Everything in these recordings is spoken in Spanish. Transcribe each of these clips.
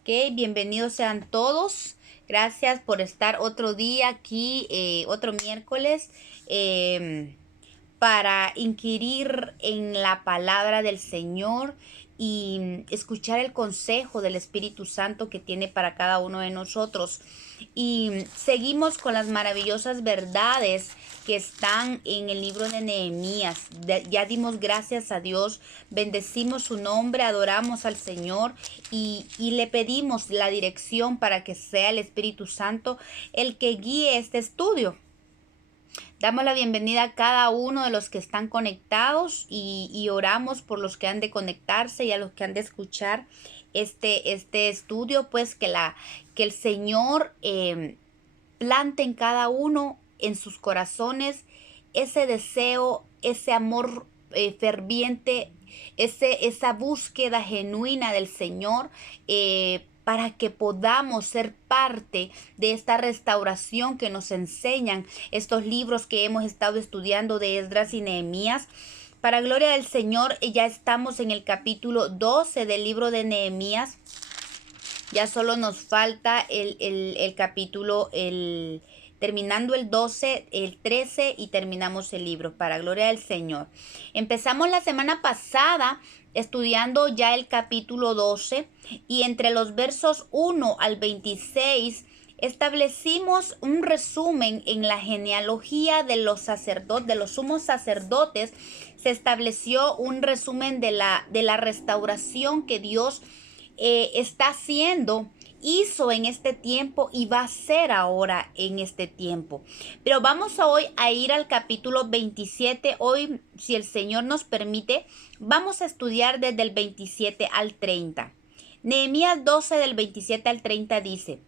Ok, bienvenidos sean todos. Gracias por estar otro día aquí, otro miércoles, para inquirir en la palabra del Señor y escuchar el consejo del Espíritu Santo que tiene para cada uno de nosotros. Y seguimos con las maravillosas verdades que están en el libro de Nehemías. Ya dimos gracias a Dios, bendecimos su nombre, adoramos al Señor y le pedimos la dirección para que sea el Espíritu Santo el que guíe este estudio. Damos la bienvenida a cada uno de los que están conectados y oramos por los que han de conectarse y a los que han de escuchar este estudio, pues que el Señor plante en cada uno, en sus corazones, ese deseo, ese amor ferviente, esa búsqueda genuina del Señor, para que podamos ser parte de esta restauración que nos enseñan estos libros que hemos estado estudiando de Esdras y Nehemías. Para gloria del Señor, ya estamos en el capítulo 12 del libro de Nehemías. Ya solo nos falta el capítulo, terminando el 12, el 13 y terminamos el libro, para gloria del Señor. Empezamos la semana pasada estudiando ya el capítulo 12 y entre los versos 1 al 26 establecimos un resumen en la genealogía de los sacerdotes, de los sumos sacerdotes. Se estableció un resumen de la restauración que Dios está haciendo, hizo en este tiempo y va a ser ahora en este tiempo. Pero vamos hoy a ir al capítulo 27. Hoy, si el Señor nos permite, vamos a estudiar desde el 27 al 30. Nehemías 12 del 27 al 30 dice: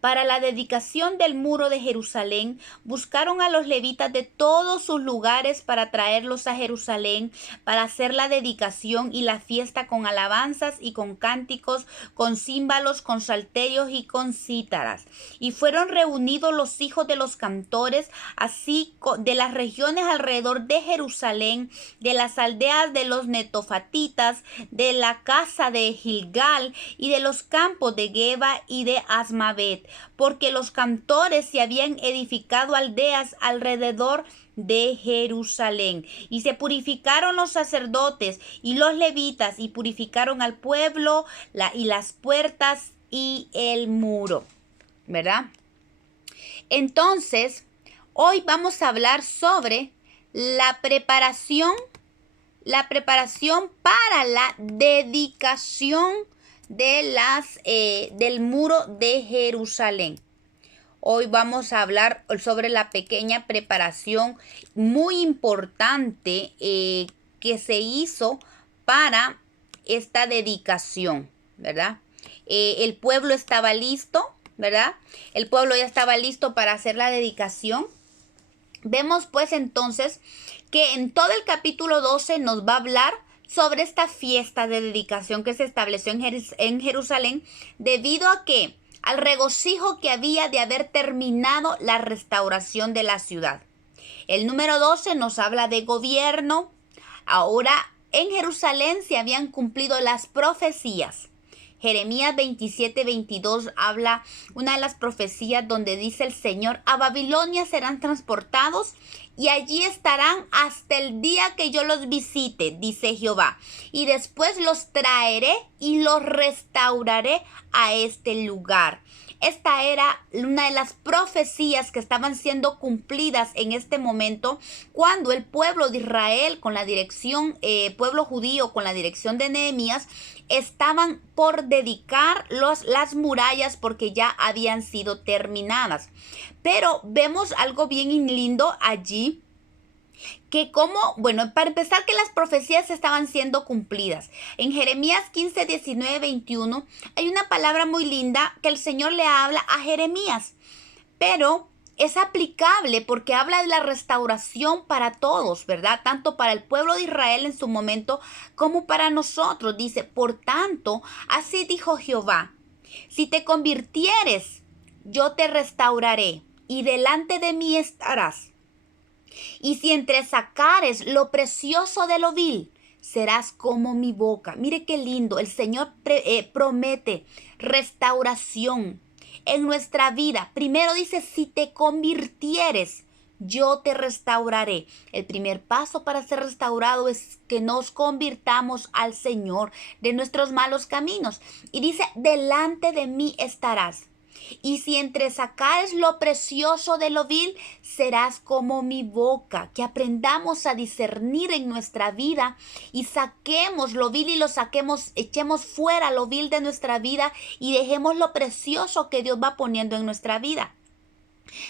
para la dedicación del muro de Jerusalén, buscaron a los levitas de todos sus lugares para traerlos a Jerusalén, para hacer la dedicación y la fiesta con alabanzas y con cánticos, con címbalos, con salterios y con cítaras. Y fueron reunidos los hijos de los cantores, así de las regiones alrededor de Jerusalén, de las aldeas de los netofatitas, de la casa de Gilgal y de los campos de Geba y de Asmavet, porque los cantores se habían edificado aldeas alrededor de Jerusalén. Y se purificaron los sacerdotes y los levitas y purificaron al pueblo y las puertas y el muro, ¿verdad? Entonces, hoy vamos a hablar sobre la preparación para la dedicación del muro de Jerusalén. Hoy vamos a hablar sobre la pequeña preparación muy importante que se hizo para esta dedicación, ¿verdad? El pueblo estaba listo, ¿verdad? El pueblo ya estaba listo para hacer la dedicación. Vemos pues entonces que en todo el capítulo 12 nos va a hablar sobre esta fiesta de dedicación que se estableció en Jerusalén debido a que al regocijo que había de haber terminado la restauración de la ciudad. El número 12 nos habla de gobierno. Ahora en Jerusalén se habían cumplido las profecías. Jeremías 27:22 habla una de las profecías donde dice el Señor: a Babilonia serán transportados y allí estarán hasta el día que yo los visite, dice Jehová. Y después los traeré y los restauraré a este lugar. Esta era una de las profecías que estaban siendo cumplidas en este momento cuando el pueblo de Israel con la dirección, pueblo judío con la dirección de Nehemías, estaban por dedicar las murallas porque ya habían sido terminadas. Pero vemos algo bien lindo allí, que para empezar, que las profecías estaban siendo cumplidas. En Jeremías 15, 19, 21 hay una palabra muy linda que el Señor le habla a Jeremías, pero es aplicable porque habla de la restauración para todos, ¿verdad? Tanto para el pueblo de Israel en su momento como para nosotros. Dice: por tanto, así dijo Jehová, si te convirtieres, yo te restauraré y delante de mí estarás. Y si entresacares lo precioso de lo vil, serás como mi boca. Mire qué lindo, el Señor promete restauración en nuestra vida. Primero dice, si te convirtieres, yo te restauraré. El primer paso para ser restaurado es que nos convirtamos al Señor de nuestros malos caminos. Y dice, delante de mí estarás. Y si entresacares lo precioso de lo vil, serás como mi boca. Que aprendamos a discernir en nuestra vida y saquemos lo vil y lo saquemos, echemos fuera lo vil de nuestra vida y dejemos lo precioso que Dios va poniendo en nuestra vida.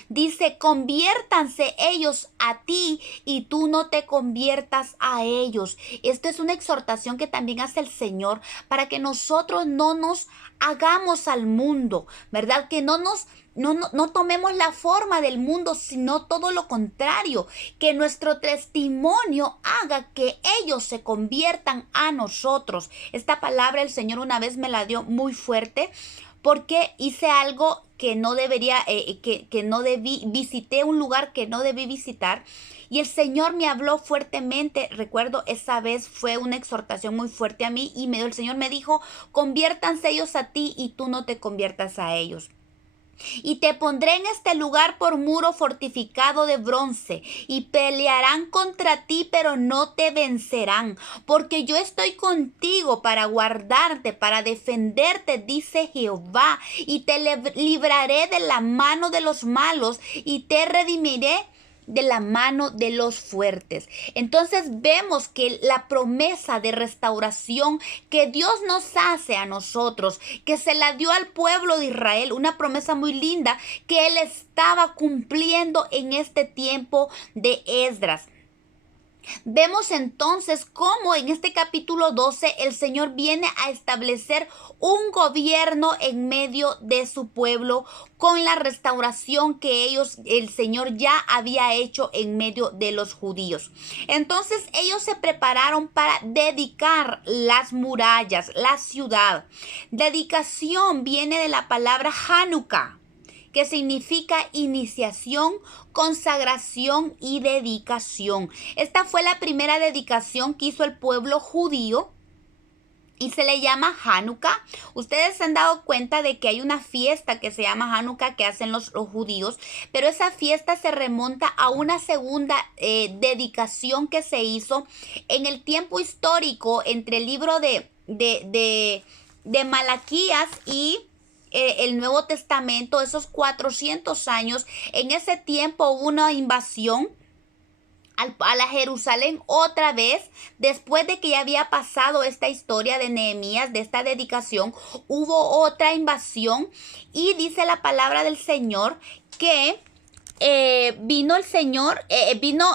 Dice, conviértanse ellos a ti y tú no te conviertas a ellos. Esto es una exhortación que también hace el Señor para que nosotros no nos hagamos al mundo, ¿verdad? Que no tomemos la forma del mundo, sino todo lo contrario, que nuestro testimonio haga que ellos se conviertan a nosotros. Esta palabra el Señor una vez me la dio muy fuerte porque hice algo que no debería, que no debí, visité un lugar que no debí visitar y el Señor me habló fuertemente. Recuerdo esa vez fue una exhortación muy fuerte a mí y el Señor me dijo, conviértanse ellos a ti y tú no te conviertas a ellos. Y te pondré en este lugar por muro fortificado de bronce, y pelearán contra ti, pero no te vencerán, porque yo estoy contigo para guardarte, para defenderte, dice Jehová, y te libraré de la mano de los malos, y te redimiré de la mano de los fuertes. Entonces vemos que la promesa de restauración que Dios nos hace a nosotros, que se la dio al pueblo de Israel, una promesa muy linda que Él estaba cumpliendo en este tiempo de Esdras. Vemos entonces cómo en este capítulo 12 el Señor viene a establecer un gobierno en medio de su pueblo con la restauración que el Señor ya había hecho en medio de los judíos. Entonces ellos se prepararon para dedicar las murallas, la ciudad. Dedicación viene de la palabra Hanukkah, que significa iniciación, consagración y dedicación. Esta fue la primera dedicación que hizo el pueblo judío y se le llama Hanukkah. Ustedes se han dado cuenta de que hay una fiesta que se llama Hanukkah que hacen los judíos, pero esa fiesta se remonta a una segunda dedicación que se hizo en el tiempo histórico entre el libro de Malaquías y el Nuevo Testamento, esos 400 años. En ese tiempo hubo una invasión a la Jerusalén otra vez, después de que ya había pasado esta historia de Nehemías, de esta dedicación, hubo otra invasión y dice la palabra del Señor que vino el Señor,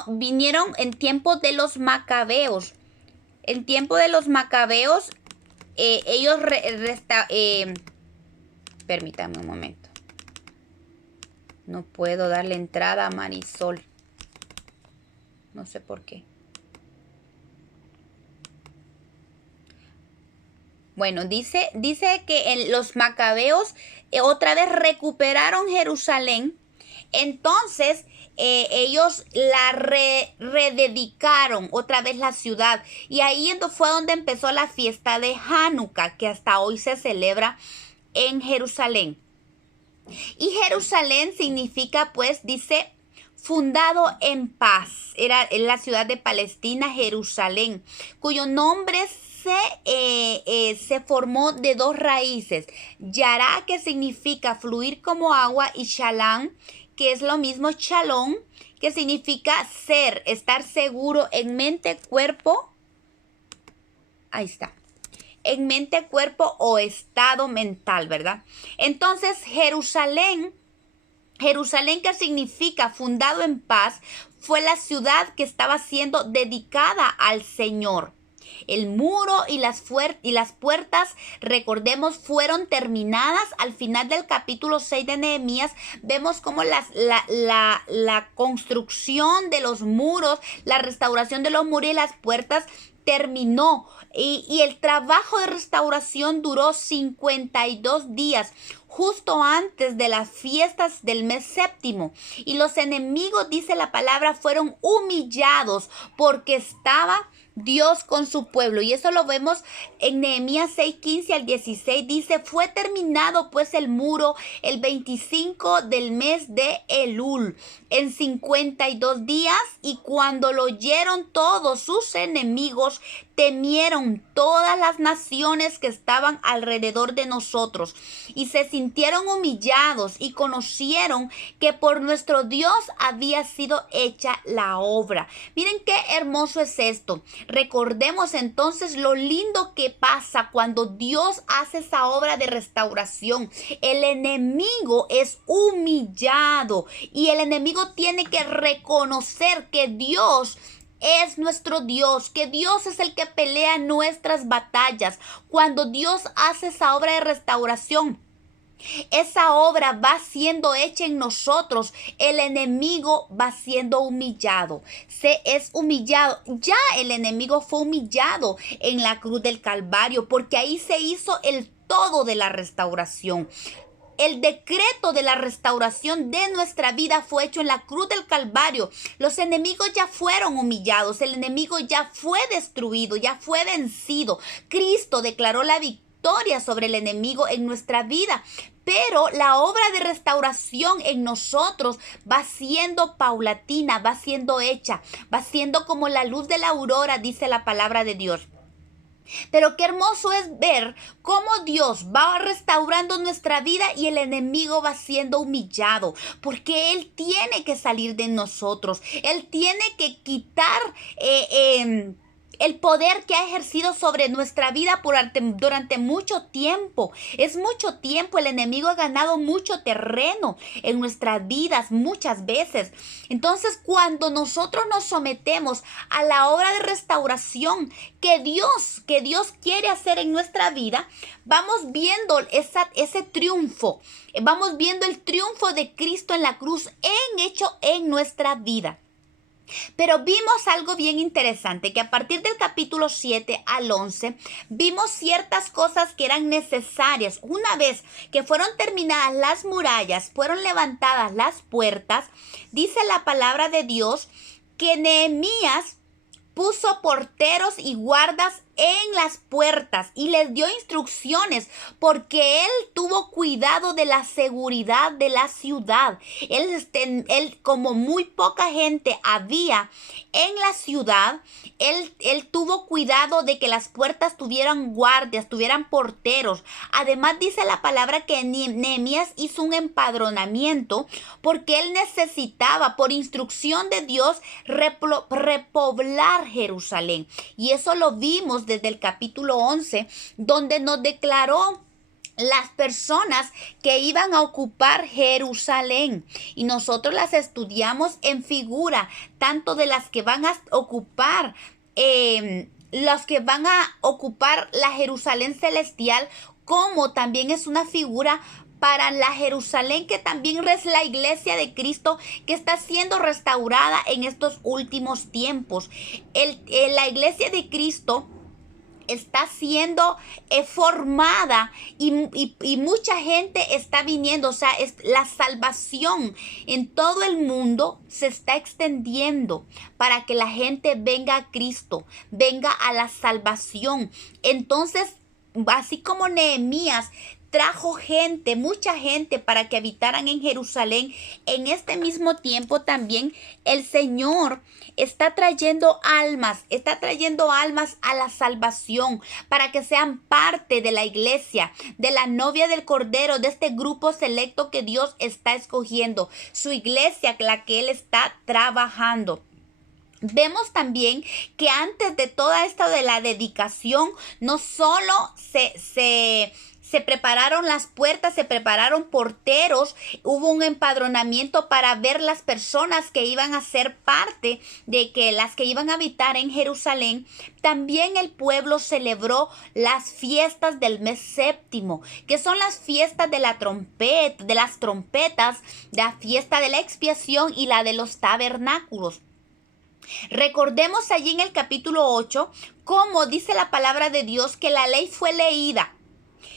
vinieron en tiempo de los macabeos. En tiempo de los macabeos, ellos permítame un momento. No puedo darle entrada a Marisol. No sé por qué. Bueno, dice que los macabeos otra vez recuperaron Jerusalén. Entonces ellos la rededicaron otra vez la ciudad. Y ahí fue donde empezó la fiesta de Hanukkah, que hasta hoy se celebra en Jerusalén. Y Jerusalén significa, pues, dice, fundado en paz. Era en la ciudad de Palestina, Jerusalén, cuyo nombre se formó de dos raíces. Yará, que significa fluir como agua, y Shalom, que es lo mismo, Shalom, que significa ser, estar seguro en mente, cuerpo. Ahí está. En mente, cuerpo o estado mental, ¿verdad? Entonces, Jerusalén, que significa fundado en paz, fue la ciudad que estaba siendo dedicada al Señor. El muro y las puertas, recordemos, fueron terminadas al final del capítulo 6 de Nehemías. Vemos cómo la construcción de los muros, la restauración de los muros y las puertas terminó. Y el trabajo de restauración duró 52 días, justo antes de las fiestas del mes séptimo. Y los enemigos, dice la palabra, fueron humillados porque estaba Dios con su pueblo. Y eso lo vemos en Nehemías 6:15 al 16. Dice, fue terminado pues el muro el 25 del mes de Elul, en 52 días, y cuando lo oyeron todos sus enemigos, temieron todas las naciones que estaban alrededor de nosotros y se sintieron humillados y conocieron que por nuestro Dios había sido hecha la obra. Miren qué hermoso es esto. Recordemos entonces lo lindo que pasa cuando Dios hace esa obra de restauración. El enemigo es humillado y el enemigo tiene que reconocer que Dios es nuestro Dios, que Dios es el que pelea nuestras batallas. Cuando Dios hace esa obra de restauración, esa obra va siendo hecha en nosotros. El enemigo va siendo humillado. Se es humillado. Ya el enemigo fue humillado en la cruz del Calvario, porque ahí se hizo el todo de la restauración. El decreto de la restauración de nuestra vida fue hecho en la cruz del Calvario. Los enemigos ya fueron humillados. El enemigo ya fue destruido, ya fue vencido. Cristo declaró la victoria sobre el enemigo en nuestra vida. Pero la obra de restauración en nosotros va siendo paulatina, va siendo hecha, va siendo como la luz de la aurora, dice la palabra de Dios. Pero qué hermoso es ver cómo Dios va restaurando nuestra vida y el enemigo va siendo humillado, porque Él tiene que salir de nosotros. Él tiene que quitar el poder que ha ejercido sobre nuestra vida durante mucho tiempo. Es mucho tiempo. El enemigo ha ganado mucho terreno en nuestras vidas muchas veces. Entonces, cuando nosotros nos sometemos a la obra de restauración que Dios quiere hacer en nuestra vida, vamos viendo ese triunfo. Vamos viendo el triunfo de Cristo en la cruz hecho en nuestra vida. Pero vimos algo bien interesante, que a partir del capítulo 7 al 11, vimos ciertas cosas que eran necesarias. Una vez que fueron terminadas las murallas, fueron levantadas las puertas, dice la palabra de Dios que Nehemías puso porteros y guardas en las puertas y les dio instrucciones porque él tuvo cuidado de la seguridad de la ciudad. Él como muy poca gente había en la ciudad, él tuvo cuidado de que las puertas tuvieran guardias, tuvieran porteros. Además dice la palabra que Nehemías hizo un empadronamiento porque él necesitaba, por instrucción de Dios, repoblar Jerusalén. Y eso lo vimos desde el capítulo 11, donde nos declaró las personas que iban a ocupar Jerusalén. Y nosotros las estudiamos en figura, tanto de las que van a ocupar la Jerusalén celestial, como también es una figura para la Jerusalén que también es la iglesia de Cristo que está siendo restaurada en estos últimos tiempos. La iglesia de Cristo está siendo formada y mucha gente está viniendo. O sea, la salvación en todo el mundo se está extendiendo para que la gente venga a Cristo, venga a la salvación. Entonces, así como Nehemías trajo gente, mucha gente para que habitaran en Jerusalén, en este mismo tiempo también el Señor está trayendo almas a la salvación para que sean parte de la iglesia, de la novia del Cordero, de este grupo selecto que Dios está escogiendo, su iglesia, la que Él está trabajando. Vemos también que antes de toda esta de la dedicación, no solo se prepararon las puertas, se prepararon porteros, hubo un empadronamiento para ver las personas que iban a ser parte de que las que iban a habitar en Jerusalén. También el pueblo celebró las fiestas del mes séptimo, que son las fiestas de las trompetas, la fiesta de la expiación y la de los tabernáculos. Recordemos allí en el capítulo 8, cómo dice la palabra de Dios que la ley fue leída.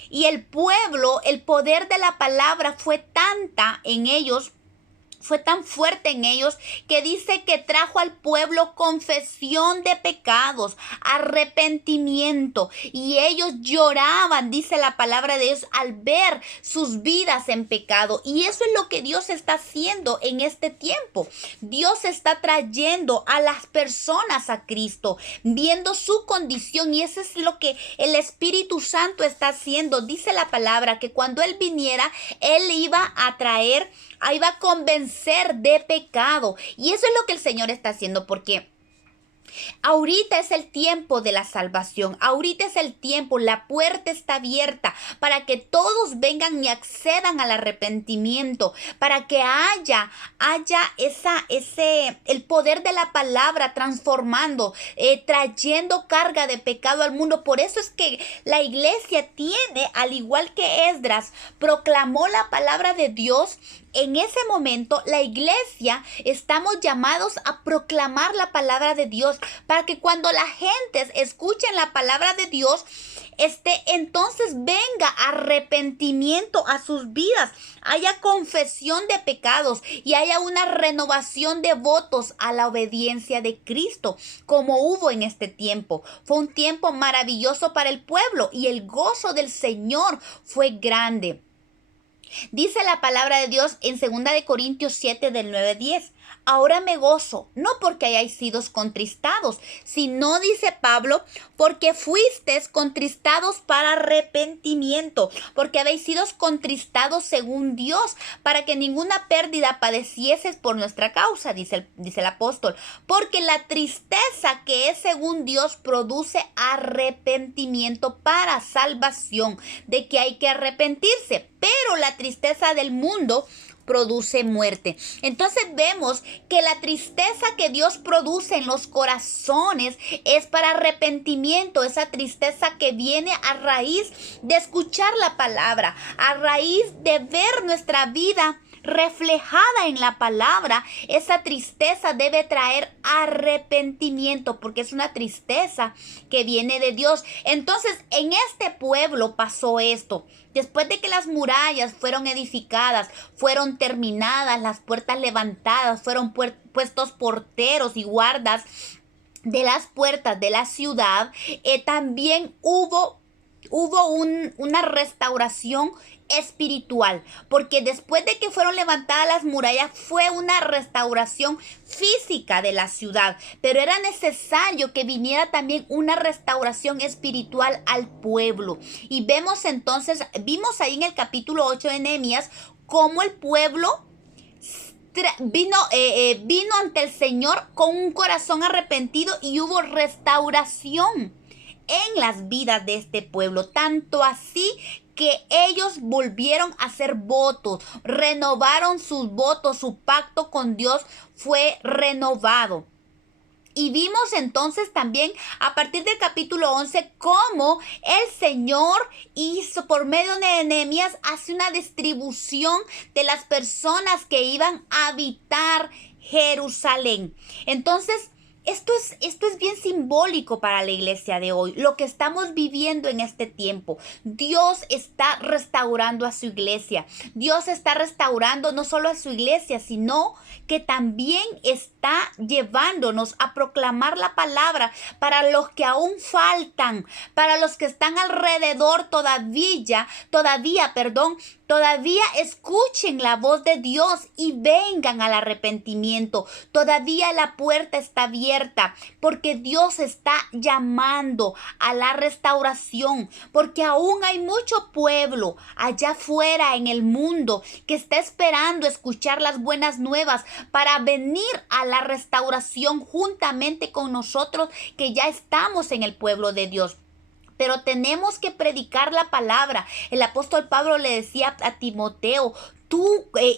Y el pueblo, el poder de la palabra fue tanta en ellos fue tan fuerte en ellos que dice que trajo al pueblo confesión de pecados, arrepentimiento, y ellos lloraban, dice la palabra de Dios, al ver sus vidas en pecado. Y eso es lo que Dios está haciendo en este tiempo. Dios está trayendo a las personas a Cristo, viendo su condición, y eso es lo que el Espíritu Santo está haciendo. Dice la palabra que cuando Él viniera, Él iba a traer, iba a convencer de pecado. Y eso es lo que el Señor está haciendo, porque ahorita es el tiempo de la salvación. Ahorita es el tiempo, la puerta está abierta para que todos vengan y accedan al arrepentimiento, para que haya el poder de la palabra transformando, trayendo carga de pecado al mundo. Por eso es que la iglesia tiene, al igual que Esdras, proclamó la palabra de Dios. En ese momento, la iglesia estamos llamados a proclamar la palabra de Dios, para que cuando la gente escuche la palabra de Dios, entonces venga arrepentimiento a sus vidas, haya confesión de pecados y haya una renovación de votos a la obediencia de Cristo, como hubo en este tiempo. Fue un tiempo maravilloso para el pueblo y el gozo del Señor fue grande. Dice la palabra de Dios en 2 de Corintios 7 del 9-10. Ahora me gozo, no porque hayáis sido contristados, sino, dice Pablo, porque fuisteis contristados para arrepentimiento, porque habéis sido contristados según Dios, para que ninguna pérdida padecieses por nuestra causa, dice el apóstol, porque la tristeza que es según Dios produce arrepentimiento para salvación, de que hay que arrepentirse, pero la tristeza del mundo produce muerte. Entonces vemos que la tristeza que Dios produce en los corazones es para arrepentimiento, esa tristeza que viene a raíz de escuchar la palabra, a raíz de ver nuestra vida reflejada en la palabra. Esa tristeza debe traer arrepentimiento, porque es una tristeza que viene de Dios. Entonces, en este pueblo pasó esto. Después de que las murallas fueron edificadas, fueron terminadas, las puertas levantadas, fueron puestos porteros y guardas de las puertas de la ciudad, también hubo una restauración espiritual, porque después de que fueron levantadas las murallas fue una restauración física de la ciudad, pero era necesario que viniera también una restauración espiritual al pueblo. Y vimos ahí en el capítulo 8 de Nehemías cómo el pueblo vino ante el Señor con un corazón arrepentido y hubo restauración en las vidas de este pueblo, tanto así que ellos volvieron a hacer votos, renovaron sus votos, su pacto con Dios fue renovado. Y vimos entonces también a partir del capítulo 11 cómo el Señor hizo por medio de Nehemías, hace una distribución de las personas que iban a habitar Jerusalén. Entonces, esto es bien simbólico para la iglesia de hoy, lo que estamos viviendo en este tiempo. Dios está restaurando a su iglesia. Dios está restaurando no solo a su iglesia, sino que también está llevándonos a proclamar la palabra para los que aún faltan, para los que están alrededor todavía escuchen la voz de Dios y vengan al arrepentimiento. Todavía la puerta está abierta, porque Dios está llamando a la restauración, porque aún hay mucho pueblo allá afuera en el mundo que está esperando escuchar las buenas nuevas para venir a la restauración juntamente con nosotros que ya estamos en el pueblo de Dios. Pero tenemos que predicar la palabra. El apóstol Pablo le decía a Timoteo: tú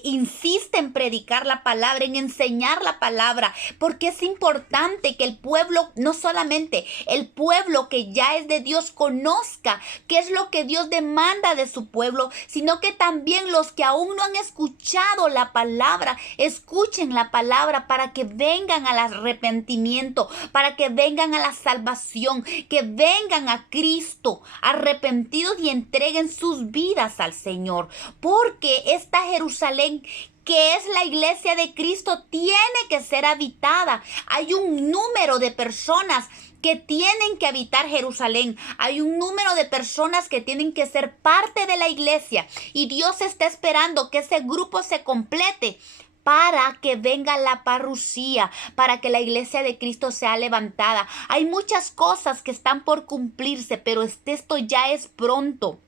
insiste en predicar la palabra, en enseñar la palabra, porque es importante que el pueblo, no solamente el pueblo que ya es de Dios, conozca qué es lo que Dios demanda de su pueblo, sino que también los que aún no han escuchado la palabra, escuchen la palabra para que vengan al arrepentimiento, para que vengan a la salvación, que vengan a Cristo arrepentidos y entreguen sus vidas al Señor, porque esta Jerusalén, que es la iglesia de Cristo, tiene que ser habitada. Hay un número de personas que tienen que habitar Jerusalén. Hay un número de personas que tienen que ser parte de la iglesia. Y Dios está esperando que ese grupo se complete para que venga la parusía, para que la iglesia de Cristo sea levantada. Hay muchas cosas que están por cumplirse, pero esto ya es pronto.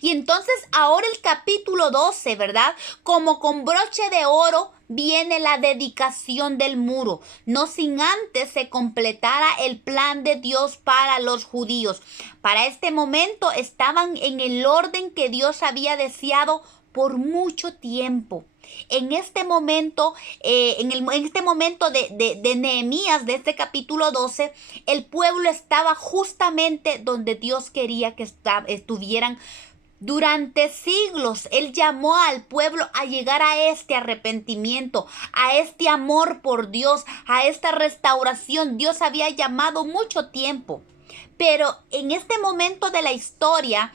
Y entonces ahora el capítulo 12, ¿verdad? Como con broche de oro viene la dedicación del muro, no sin antes se completara el plan de Dios para los judíos. Para este momento estaban en el orden que Dios había deseado por mucho tiempo. En este momento, en este momento de Nehemías, de este capítulo 12, el pueblo estaba justamente donde Dios quería que estuvieran. Durante siglos, Él llamó al pueblo a llegar a este arrepentimiento, a este amor por Dios, a esta restauración. Dios había llamado mucho tiempo. Pero en este momento de la historia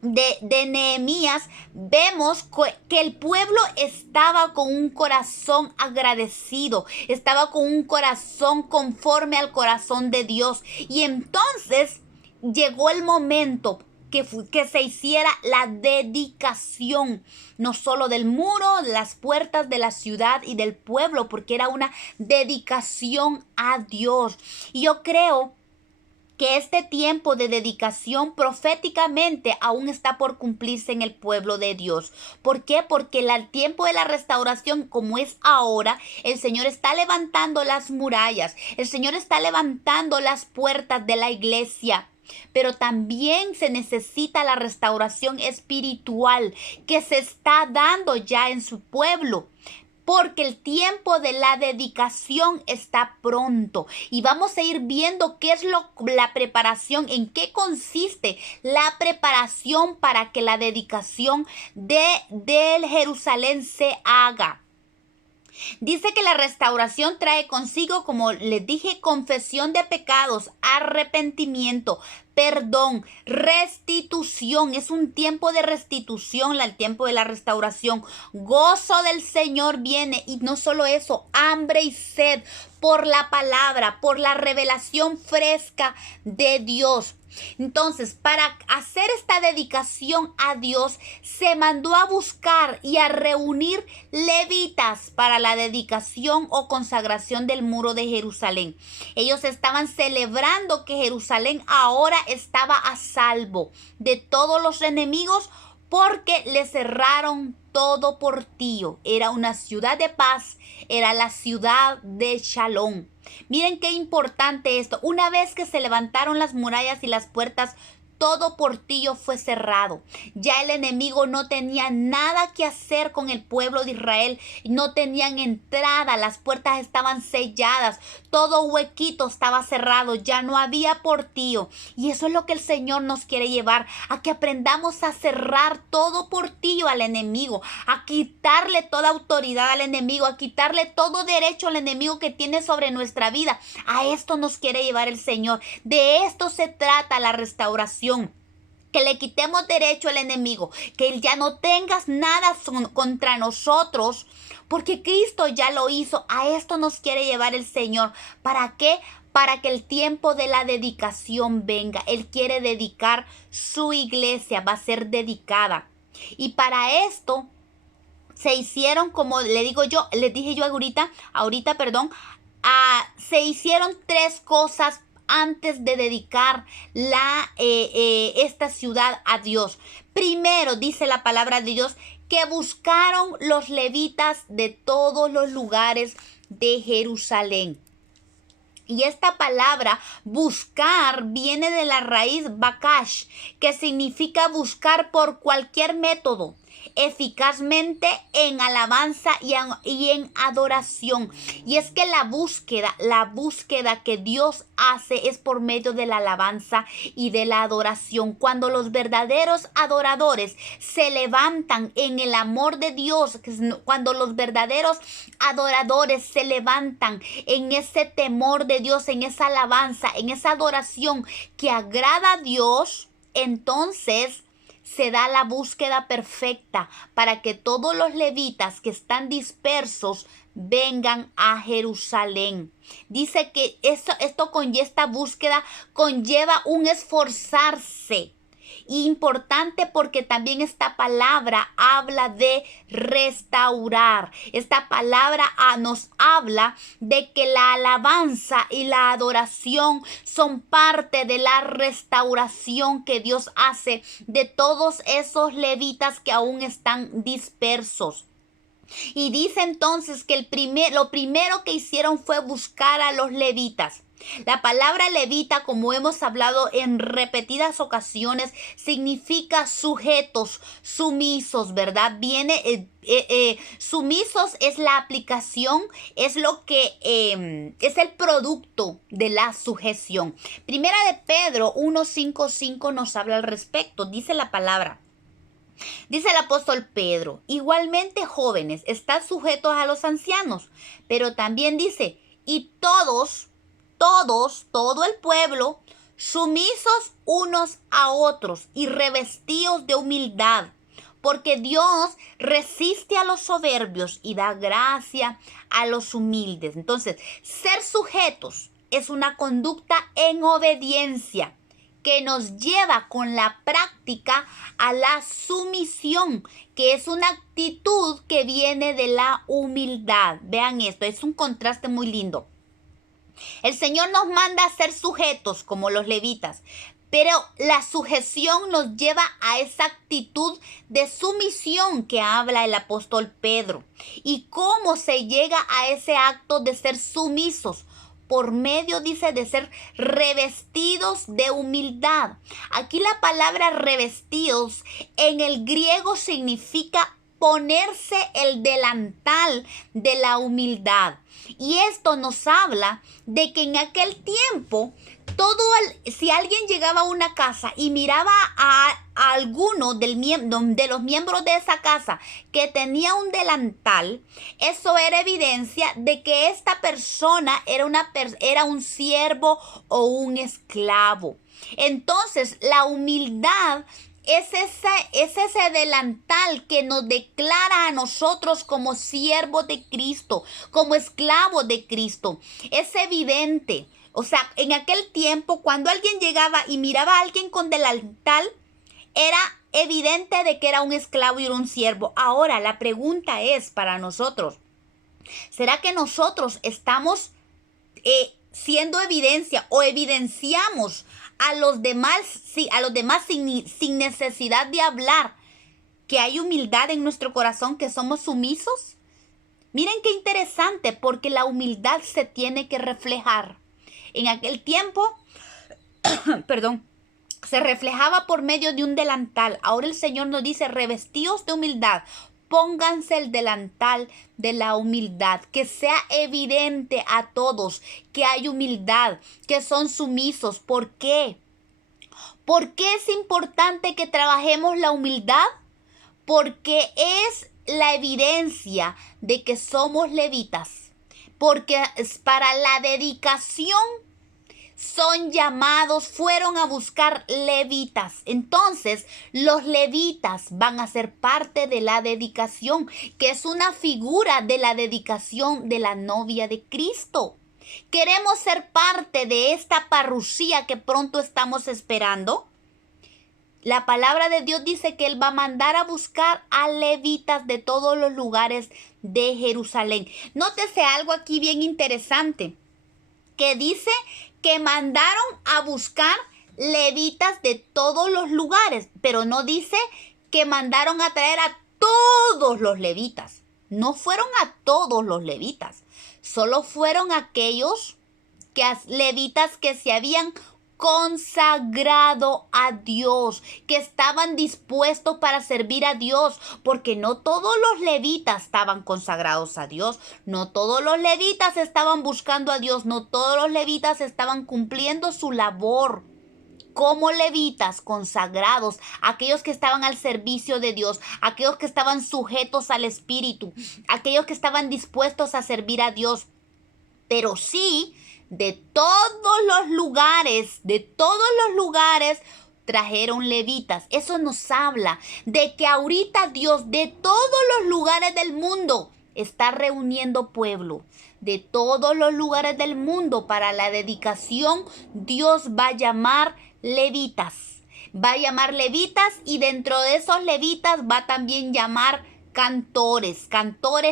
de Nehemías, vemos que el pueblo estaba con un corazón agradecido, estaba con un corazón conforme al corazón de Dios. Y entonces llegó el momento que se hiciera la dedicación, no solo del muro, las puertas de la ciudad y del pueblo, porque era una dedicación a Dios. Y yo creo que este tiempo de dedicación proféticamente aún está por cumplirse en el pueblo de Dios. ¿Por qué? Porque el tiempo de la restauración, como es ahora, el Señor está levantando las murallas, el Señor está levantando las puertas de la iglesia. Pero también se necesita la restauración espiritual que se está dando ya en su pueblo. Porque el tiempo de la dedicación está pronto. Y vamos a ir viendo qué es la preparación, en qué consiste la preparación para que la dedicación del Jerusalén se haga. Dice que la restauración trae consigo, como les dije, confesión de pecados, arrepentimiento, perdón, restitución. Es un tiempo de restitución, el tiempo de la restauración. Gozo del Señor viene, y no solo eso, hambre y sed por la palabra, por la revelación fresca de Dios. Entonces, para hacer esta dedicación a Dios, se mandó a buscar y a reunir levitas para la dedicación o consagración del muro de Jerusalén. Ellos estaban celebrando que Jerusalén ahora estaba a salvo de todos los enemigos, porque le cerraron todo portillo. Era una ciudad de paz, era la ciudad de Shalom. Miren qué importante esto. Una vez que se levantaron las murallas y las puertas, todo portillo fue cerrado. Ya el enemigo no tenía nada que hacer con el pueblo de Israel. No tenían entrada, las puertas estaban selladas, todo huequito estaba cerrado, ya no había portillo. Y eso es lo que el Señor nos quiere llevar, a que aprendamos a cerrar todo portillo al enemigo, a quitarle toda autoridad al enemigo, a quitarle todo derecho al enemigo que tiene sobre nuestra vida. A esto nos quiere llevar el Señor. De esto se trata la restauración. Que le quitemos derecho al enemigo, que él ya no tengas nada contra nosotros, porque Cristo ya lo hizo. A esto nos quiere llevar el Señor. ¿Para qué? Para que el tiempo de la dedicación venga. Él quiere dedicar su iglesia, va a ser dedicada. Y para esto se hicieron, como les dije yo se hicieron tres cosas antes de dedicar esta ciudad a Dios. Primero, dice la palabra de Dios, que buscaron los levitas de todos los lugares de Jerusalén. Y esta palabra buscar viene de la raíz bakash, que significa buscar por cualquier método, eficazmente en alabanza y en adoración. Y es que la búsqueda que Dios hace es por medio de la alabanza y de la adoración. Cuando los verdaderos adoradores se levantan en el amor de Dios, cuando los verdaderos adoradores se levantan en ese temor de Dios, en esa alabanza, en esa adoración que agrada a Dios, entonces se da la búsqueda perfecta para que todos los levitas que están dispersos vengan a Jerusalén. Dice que esta búsqueda conlleva un esforzarse. Importante porque también esta palabra habla de restaurar. Esta palabra nos habla de que la alabanza y la adoración son parte de la restauración que Dios hace de todos esos levitas que aún están dispersos. Y dice entonces que lo primero que hicieron fue buscar a los levitas. La palabra levita, como hemos hablado en repetidas ocasiones, significa sujetos, sumisos, ¿verdad? Sumisos es la aplicación, es lo que es el producto de la sujeción. Primera de Pedro 1:5 nos habla al respecto. Dice la palabra. Dice el apóstol Pedro, igualmente jóvenes, están sujetos a los ancianos, pero también dice, y todo el pueblo, sumisos unos a otros y revestidos de humildad, porque Dios resiste a los soberbios y da gracia a los humildes. Entonces, ser sujetos es una conducta en obediencia que nos lleva con la práctica a la sumisión, que es una actitud que viene de la humildad. Vean esto, es un contraste muy lindo. El Señor nos manda a ser sujetos como los levitas, pero la sujeción nos lleva a esa actitud de sumisión que habla el apóstol Pedro. ¿Y cómo se llega a ese acto de ser sumisos? Por medio, dice, de ser revestidos de humildad. Aquí la palabra revestidos en el griego significa ponerse el delantal de la humildad. Y esto nos habla de que en aquel tiempo, si alguien llegaba a una casa y miraba a alguno de los miembros de esa casa que tenía un delantal, eso era evidencia de que esta persona era un siervo o un esclavo. Entonces, la humildad es ese delantal que nos declara a nosotros como siervos de Cristo, como esclavos de Cristo. Es evidente. O sea, en aquel tiempo, cuando alguien llegaba y miraba a alguien con delantal, era evidente de que era un esclavo y era un siervo. Ahora, la pregunta es para nosotros, ¿será que nosotros estamos siendo evidencia o evidenciamos a los demás sin necesidad de hablar que hay humildad en nuestro corazón, que somos sumisos? Miren qué interesante, porque la humildad se tiene que reflejar. En aquel tiempo, se reflejaba por medio de un delantal. Ahora el Señor nos dice, revestidos de humildad, pónganse el delantal de la humildad, que sea evidente a todos que hay humildad, que son sumisos. ¿Por qué? ¿Por qué es importante que trabajemos la humildad? Porque es la evidencia de que somos levitas. Porque para la dedicación son llamados, fueron a buscar levitas. Entonces, los levitas van a ser parte de la dedicación, que es una figura de la dedicación de la novia de Cristo. ¿Queremos ser parte de esta parrucía que pronto estamos esperando? La palabra de Dios dice que Él va a mandar a buscar a levitas de todos los lugares de Jerusalén. Nótese algo aquí bien interesante, que dice que mandaron a buscar levitas de todos los lugares, pero no dice que mandaron a traer a todos los levitas. No fueron a todos los levitas, solo fueron aquellos levitas que se habían consagrado a Dios, que estaban dispuestos para servir a Dios, porque no todos los levitas estaban consagrados a Dios, no todos los levitas estaban buscando a Dios, no todos los levitas estaban cumpliendo su labor como levitas consagrados, aquellos que estaban al servicio de Dios, aquellos que estaban sujetos al Espíritu, aquellos que estaban dispuestos a servir a Dios. Pero sí, de todos los lugares, trajeron levitas. Eso nos habla de que ahorita Dios de todos los lugares del mundo está reuniendo pueblo. De todos los lugares del mundo para la dedicación, Dios va a llamar levitas. Va a llamar levitas y dentro de esos levitas va a también llamar cantores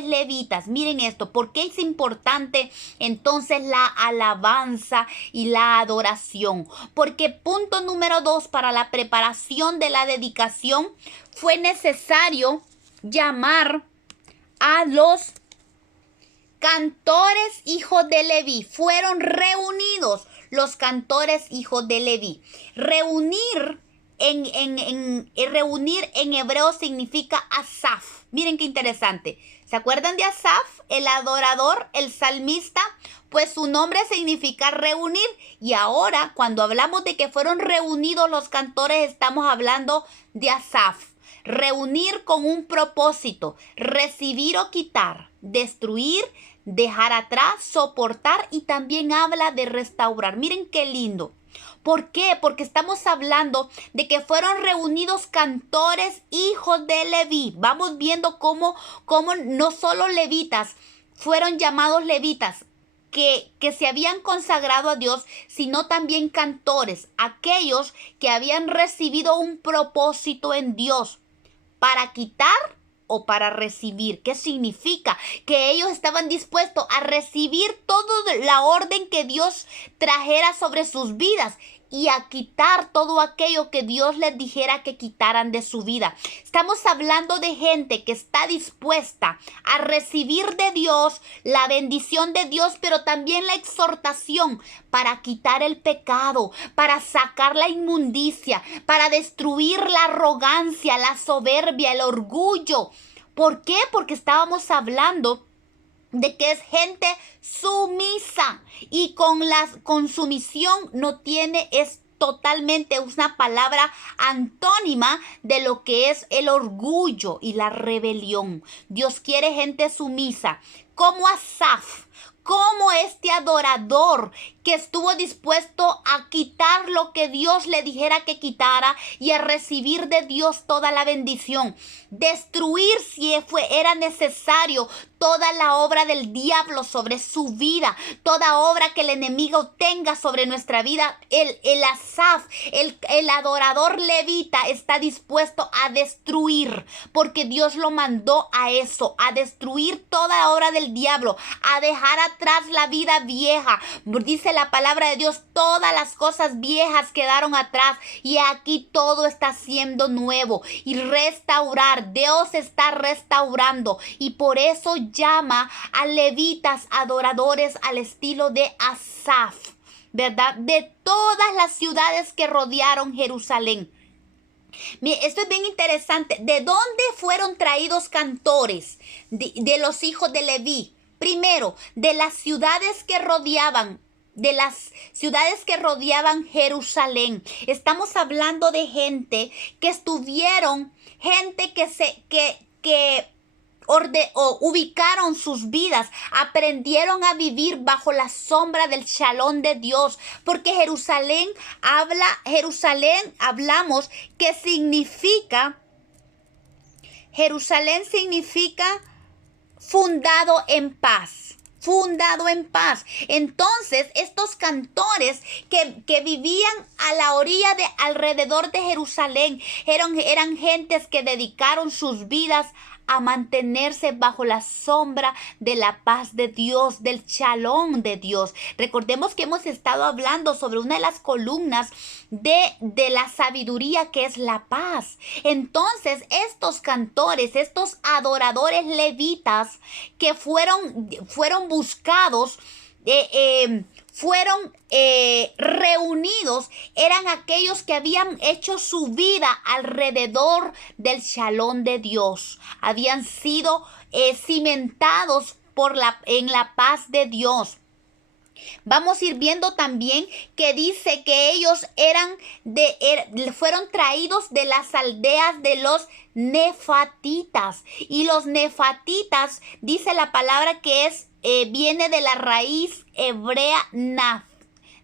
levitas. Miren esto, ¿por qué es importante entonces la alabanza y la adoración? Porque punto número 2, para la preparación de la dedicación fue necesario llamar a los cantores hijos de Leví. Fueron reunidos los cantores hijos de Leví. Reunir en hebreo significa Asaf. Miren qué interesante. ¿Se acuerdan de Asaf, el adorador, el salmista? Pues su nombre significa reunir. Y ahora, cuando hablamos de que fueron reunidos los cantores, estamos hablando de Asaf. Reunir con un propósito, recibir o quitar, destruir, dejar atrás, soportar, y también habla de restaurar. Miren qué lindo. ¿Por qué? Porque estamos hablando de que fueron reunidos cantores hijos de Leví. Vamos viendo cómo no solo levitas fueron llamados levitas, que se habían consagrado a Dios, sino también cantores, aquellos que habían recibido un propósito en Dios para quitar o para recibir. ¿Qué significa? Que ellos estaban dispuestos a recibir toda la orden que Dios trajera sobre sus vidas y a quitar todo aquello que Dios les dijera que quitaran de su vida. Estamos hablando de gente que está dispuesta a recibir de Dios la bendición de Dios, pero también la exhortación para quitar el pecado, para sacar la inmundicia, para destruir la arrogancia, la soberbia, el orgullo. ¿Por qué? Porque estábamos hablando de que es gente sumisa, y con sumisión no tiene, es totalmente una palabra antónima de lo que es el orgullo y la rebelión. Dios quiere gente sumisa, como Asaf, como este adorador que estuvo dispuesto a quitar lo que Dios le dijera que quitara y a recibir de Dios toda la bendición. Destruir, si era necesario, toda la obra del diablo sobre su vida, toda obra que el enemigo tenga sobre nuestra vida. El Asaf, el adorador levita, está dispuesto a destruir, porque Dios lo mandó a eso, a destruir toda obra del diablo, a dejar atrás la vida vieja. Dice la palabra de Dios, todas las cosas viejas quedaron atrás y aquí todo está siendo nuevo. Y restaurar, Dios está restaurando, y por eso llama a levitas adoradores al estilo de Asaf, ¿verdad? De todas las ciudades que rodearon Jerusalén. Esto es bien interesante. ¿De dónde fueron traídos cantores de los hijos de Leví? Primero, de las ciudades que rodeaban Jerusalén. Estamos hablando de gente que ubicaron sus vidas, aprendieron a vivir bajo la sombra del Shalom de Dios, porque Jerusalén hablamos que significa fundado en paz. Fundado en paz. Entonces, estos cantores que vivían a la orilla alrededor de Jerusalén eran gentes que dedicaron sus vidas a mantenerse bajo la sombra de la paz de Dios, del Shalom de Dios. Recordemos que hemos estado hablando sobre una de las columnas de la sabiduría, que es la paz. Entonces, estos cantores, estos adoradores levitas que fueron buscados, fueron reunidos, eran aquellos que habían hecho su vida alrededor del Shalom de Dios. Habían sido cimentados en la paz de Dios. Vamos a ir viendo también que dice que ellos fueron traídos de las aldeas de los nefatitas. Y los nefatitas, dice la palabra que viene de la raíz hebrea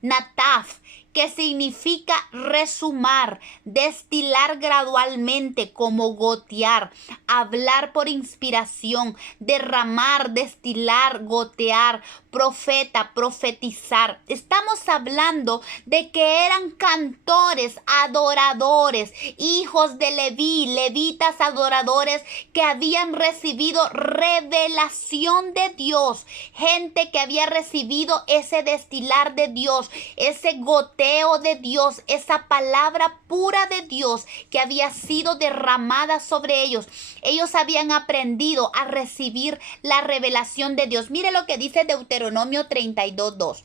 nataf, que significa resumar, destilar gradualmente como gotear, hablar por inspiración, derramar, destilar, gotear, profeta, profetizar. Estamos hablando de que eran cantores, adoradores, hijos de Leví, levitas adoradores que habían recibido revelación de Dios, gente que había recibido ese destilar de Dios, ese goteo de Dios, esa palabra pura de Dios que había sido derramada sobre ellos. Ellos habían aprendido a recibir la revelación de Dios. Mire lo que dice Deuteronomio 32:2.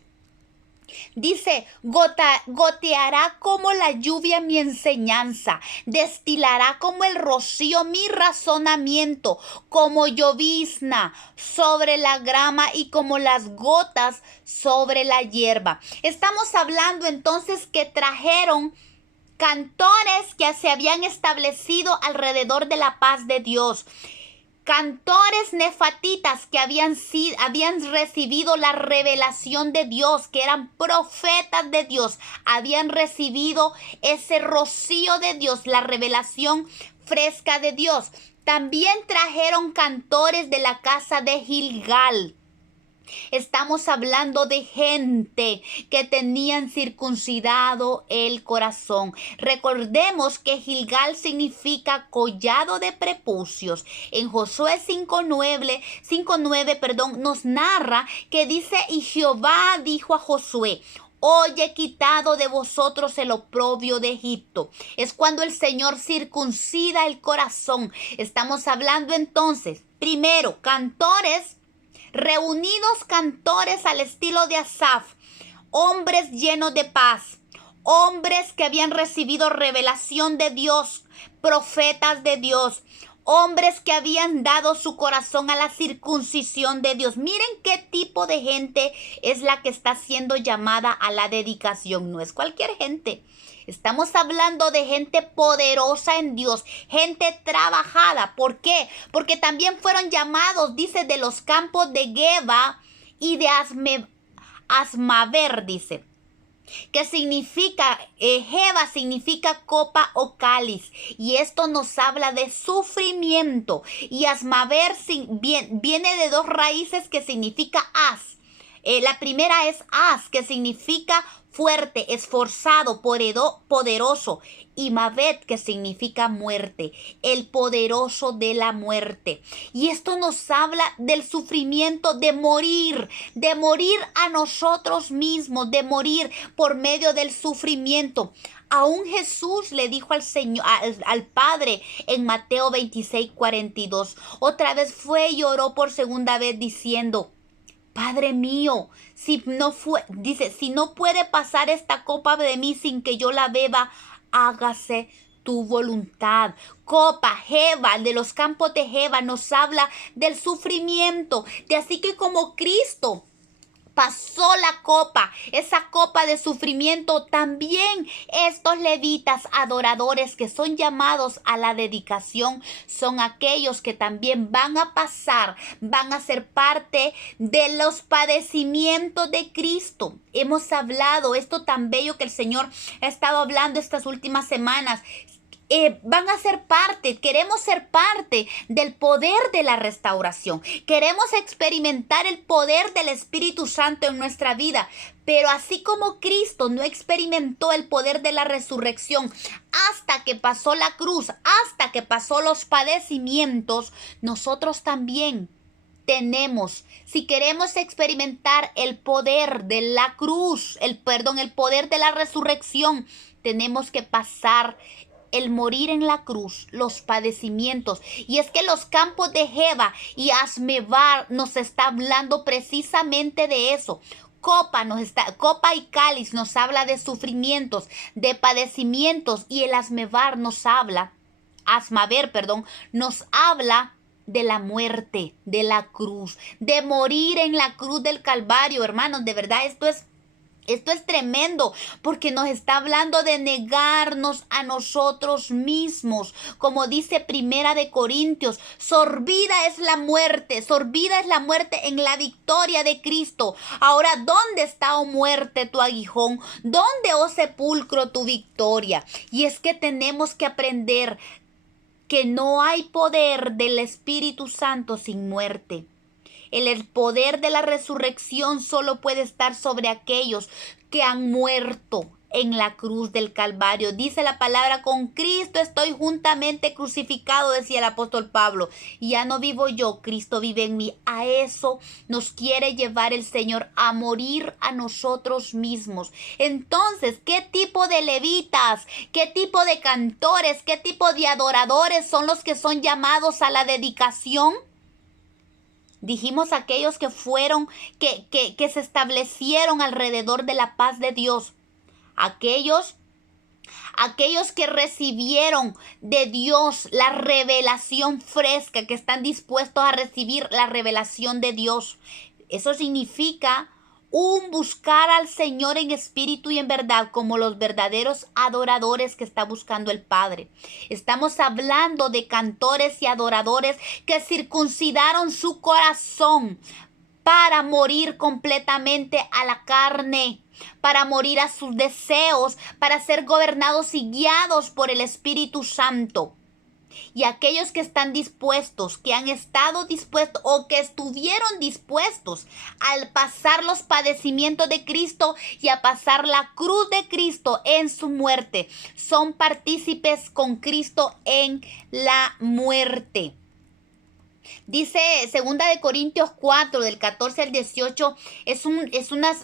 Dice, goteará como la lluvia mi enseñanza, destilará como el rocío mi razonamiento, como llovizna sobre la grama y como las gotas sobre la hierba. Estamos hablando entonces que trajeron cantores que se habían establecido alrededor de la paz de Dios. Cantores nefatitas que habían recibido la revelación de Dios, que eran profetas de Dios, habían recibido ese rocío de Dios, la revelación fresca de Dios. También trajeron cantores de la casa de Gilgal. Estamos hablando de gente que tenían circuncidado el corazón. Recordemos que Gilgal significa collado de prepucios. En Josué 5:9, nos narra que dice, y Jehová dijo a Josué, hoy he quitado de vosotros el oprobio de Egipto. Es cuando el Señor circuncida el corazón. Estamos hablando entonces, primero, cantores reunidos, cantores al estilo de Asaf, hombres llenos de paz, hombres que habían recibido revelación de Dios, profetas de Dios, hombres que habían dado su corazón a la circuncisión de Dios. Miren qué tipo de gente es la que está siendo llamada a la dedicación. No es cualquier gente. Estamos hablando de gente poderosa en Dios, gente trabajada. ¿Por qué? Porque también fueron llamados, dice, de los campos de Geba y de Asmaver, dice. Que significa, Geba significa copa o cáliz, y esto nos habla de sufrimiento. Y Asmaver viene de dos raíces que significa as. La primera es as, que significa fuerte, esforzado, poderoso, y Mavet, que significa muerte, el poderoso de la muerte. Y esto nos habla del sufrimiento, de morir a nosotros mismos, de morir por medio del sufrimiento. Aún Jesús le dijo al Señor, al Padre, en Mateo 26:42. Otra vez fue y oró por segunda vez diciendo, Padre mío, si no puede pasar esta copa de mí sin que yo la beba, hágase tu voluntad. Copa, Geba, de los campos de Geba, nos habla del sufrimiento. De así que como Cristo pasó la copa, esa copa de sufrimiento, también estos levitas adoradores que son llamados a la dedicación son aquellos que también van a pasar, van a ser parte de los padecimientos de Cristo. Hemos hablado esto tan bello que el Señor ha estado hablando estas últimas semanas. Van a ser parte, queremos ser parte del poder de la restauración. Queremos experimentar el poder del Espíritu Santo en nuestra vida. Pero así como Cristo no experimentó el poder de la resurrección hasta que pasó la cruz, hasta que pasó los padecimientos, nosotros también tenemos, si queremos experimentar el poder de la cruz, el poder de la resurrección, tenemos que pasar el morir en la cruz, los padecimientos. Y es que los campos de Geba y Asmevar nos está hablando precisamente de eso. Copa y cáliz nos habla de sufrimientos, de padecimientos, y el Asmaver nos habla de la muerte, de la cruz, de morir en la cruz del Calvario. Hermanos, de verdad esto es Esto es tremendo porque nos está hablando de negarnos a nosotros mismos. Como dice Primera de Corintios, sorbida es la muerte en la victoria de Cristo. Ahora, ¿dónde está, oh muerte, tu aguijón? ¿Dónde, oh sepulcro, tu victoria? Y es que tenemos que aprender que no hay poder del Espíritu Santo sin muerte. El poder de la resurrección solo puede estar sobre aquellos que han muerto en la cruz del Calvario. Dice la palabra, con Cristo estoy juntamente crucificado, decía el apóstol Pablo. Y ya no vivo yo, Cristo vive en mí. A eso nos quiere llevar el Señor, a morir a nosotros mismos. Entonces, ¿qué tipo de levitas, qué tipo de cantores, qué tipo de adoradores son los que son llamados a la dedicación? Dijimos aquellos que fueron, que se establecieron alrededor de la paz de Dios. Aquellos que recibieron de Dios la revelación fresca, que están dispuestos a recibir la revelación de Dios. Eso significa un buscar al Señor en espíritu y en verdad, como los verdaderos adoradores que está buscando el Padre. Estamos hablando de cantores y adoradores que circuncidaron su corazón para morir completamente a la carne, para morir a sus deseos, para ser gobernados y guiados por el Espíritu Santo. Y aquellos que están dispuestos, que han estado dispuestos o que estuvieron dispuestos al pasar los padecimientos de Cristo y a pasar la cruz de Cristo en su muerte, son partícipes con Cristo en la muerte. Dice 2 Corintios 4, del 14 al 18,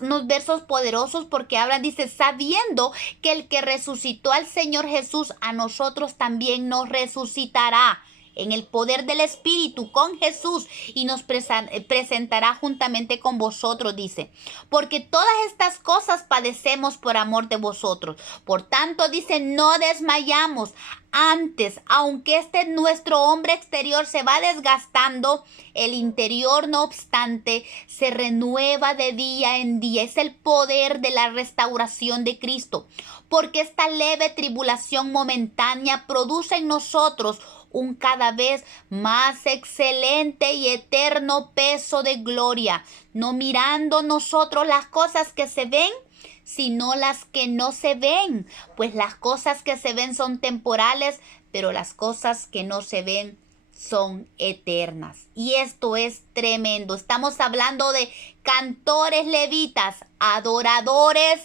unos versos poderosos porque hablan, dice, sabiendo que el que resucitó al Señor Jesús, a nosotros también nos resucitará en el poder del Espíritu con Jesús y nos presentará juntamente con vosotros, dice. Porque todas estas cosas padecemos por amor de vosotros. Por tanto, dice, no desmayamos. Antes, aunque nuestro hombre exterior se va desgastando, el interior, no obstante, se renueva de día en día. Es el poder de la restauración de Cristo. Porque esta leve tribulación momentánea produce en nosotros un cada vez más excelente y eterno peso de gloria, no mirando nosotros las cosas que se ven, sino las que no se ven, pues las cosas que se ven son temporales, pero las cosas que no se ven son eternas. Y esto es tremendo. Estamos hablando de cantores levitas, adoradores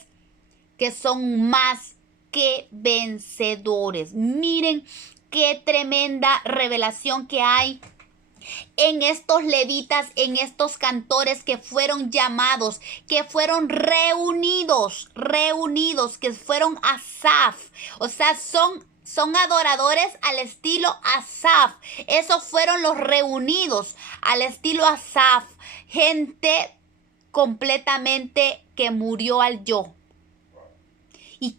que son más que vencedores. Miren qué tremenda revelación que hay en estos levitas, en estos cantores que fueron llamados, que fueron reunidos, que fueron Asaf. O sea, son adoradores al estilo Asaf. Esos fueron los reunidos al estilo Asaf. Gente completamente que murió al yo. Y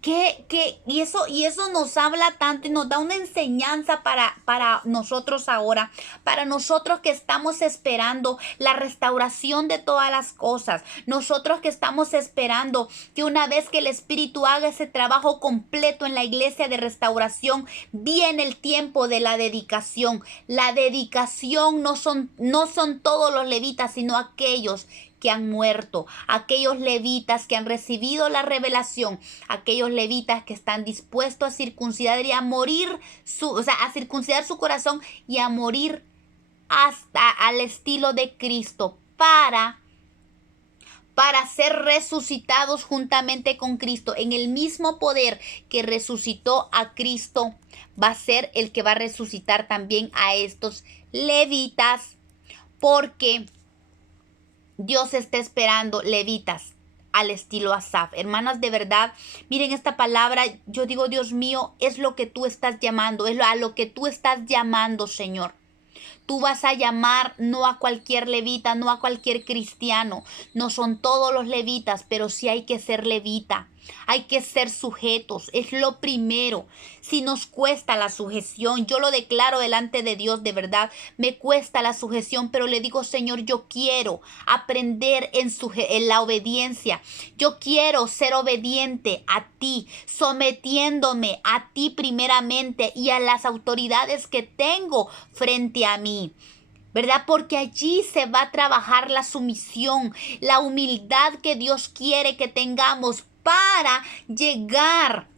eso nos habla tanto y nos da una enseñanza para nosotros ahora, para nosotros que estamos esperando la restauración de todas las cosas, nosotros que estamos esperando que una vez que el Espíritu haga ese trabajo completo en la iglesia de restauración, viene el tiempo de la dedicación. La dedicación no son todos los levitas, sino aquellos que han muerto, aquellos levitas que han recibido la revelación, aquellos levitas que están dispuestos a circuncidar y a morir, a circuncidar su corazón y a morir hasta al estilo de Cristo para ser resucitados juntamente con Cristo. En el mismo poder que resucitó a Cristo, va a ser el que va a resucitar también a estos levitas, porque Dios está esperando levitas al estilo Asaf. Hermanas, de verdad, miren esta palabra. Yo digo, Dios mío, es lo que tú estás llamando, es a lo que tú estás llamando, Señor. Tú vas a llamar no a cualquier levita, no a cualquier cristiano. No son todos los levitas, pero sí hay que ser levita. Hay que ser sujetos, es lo primero. Si nos cuesta la sujeción, yo lo declaro delante de Dios, de verdad, me cuesta la sujeción, pero le digo, Señor, yo quiero aprender en la obediencia. Yo quiero ser obediente a ti, sometiéndome a ti primeramente y a las autoridades que tengo frente a mí. ¿Verdad? Porque allí se va a trabajar la sumisión, la humildad que Dios quiere que tengamos para llegar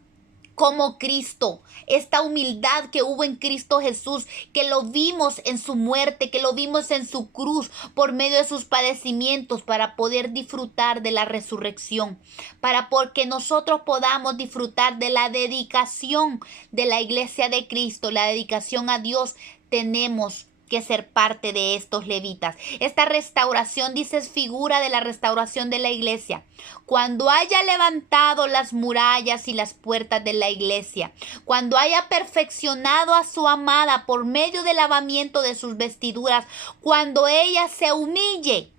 como Cristo. Esta humildad que hubo en Cristo Jesús, que lo vimos en su muerte, que lo vimos en su cruz por medio de sus padecimientos para poder disfrutar de la resurrección, para porque nosotros podamos disfrutar de la dedicación de la iglesia de Cristo, la dedicación a Dios. Tenemos que ser parte de estos levitas. Esta restauración, dice, es figura de la restauración de la iglesia. Cuando haya levantado las murallas y las puertas de la iglesia, cuando haya perfeccionado a su amada por medio del lavamiento de sus vestiduras, cuando ella se humille,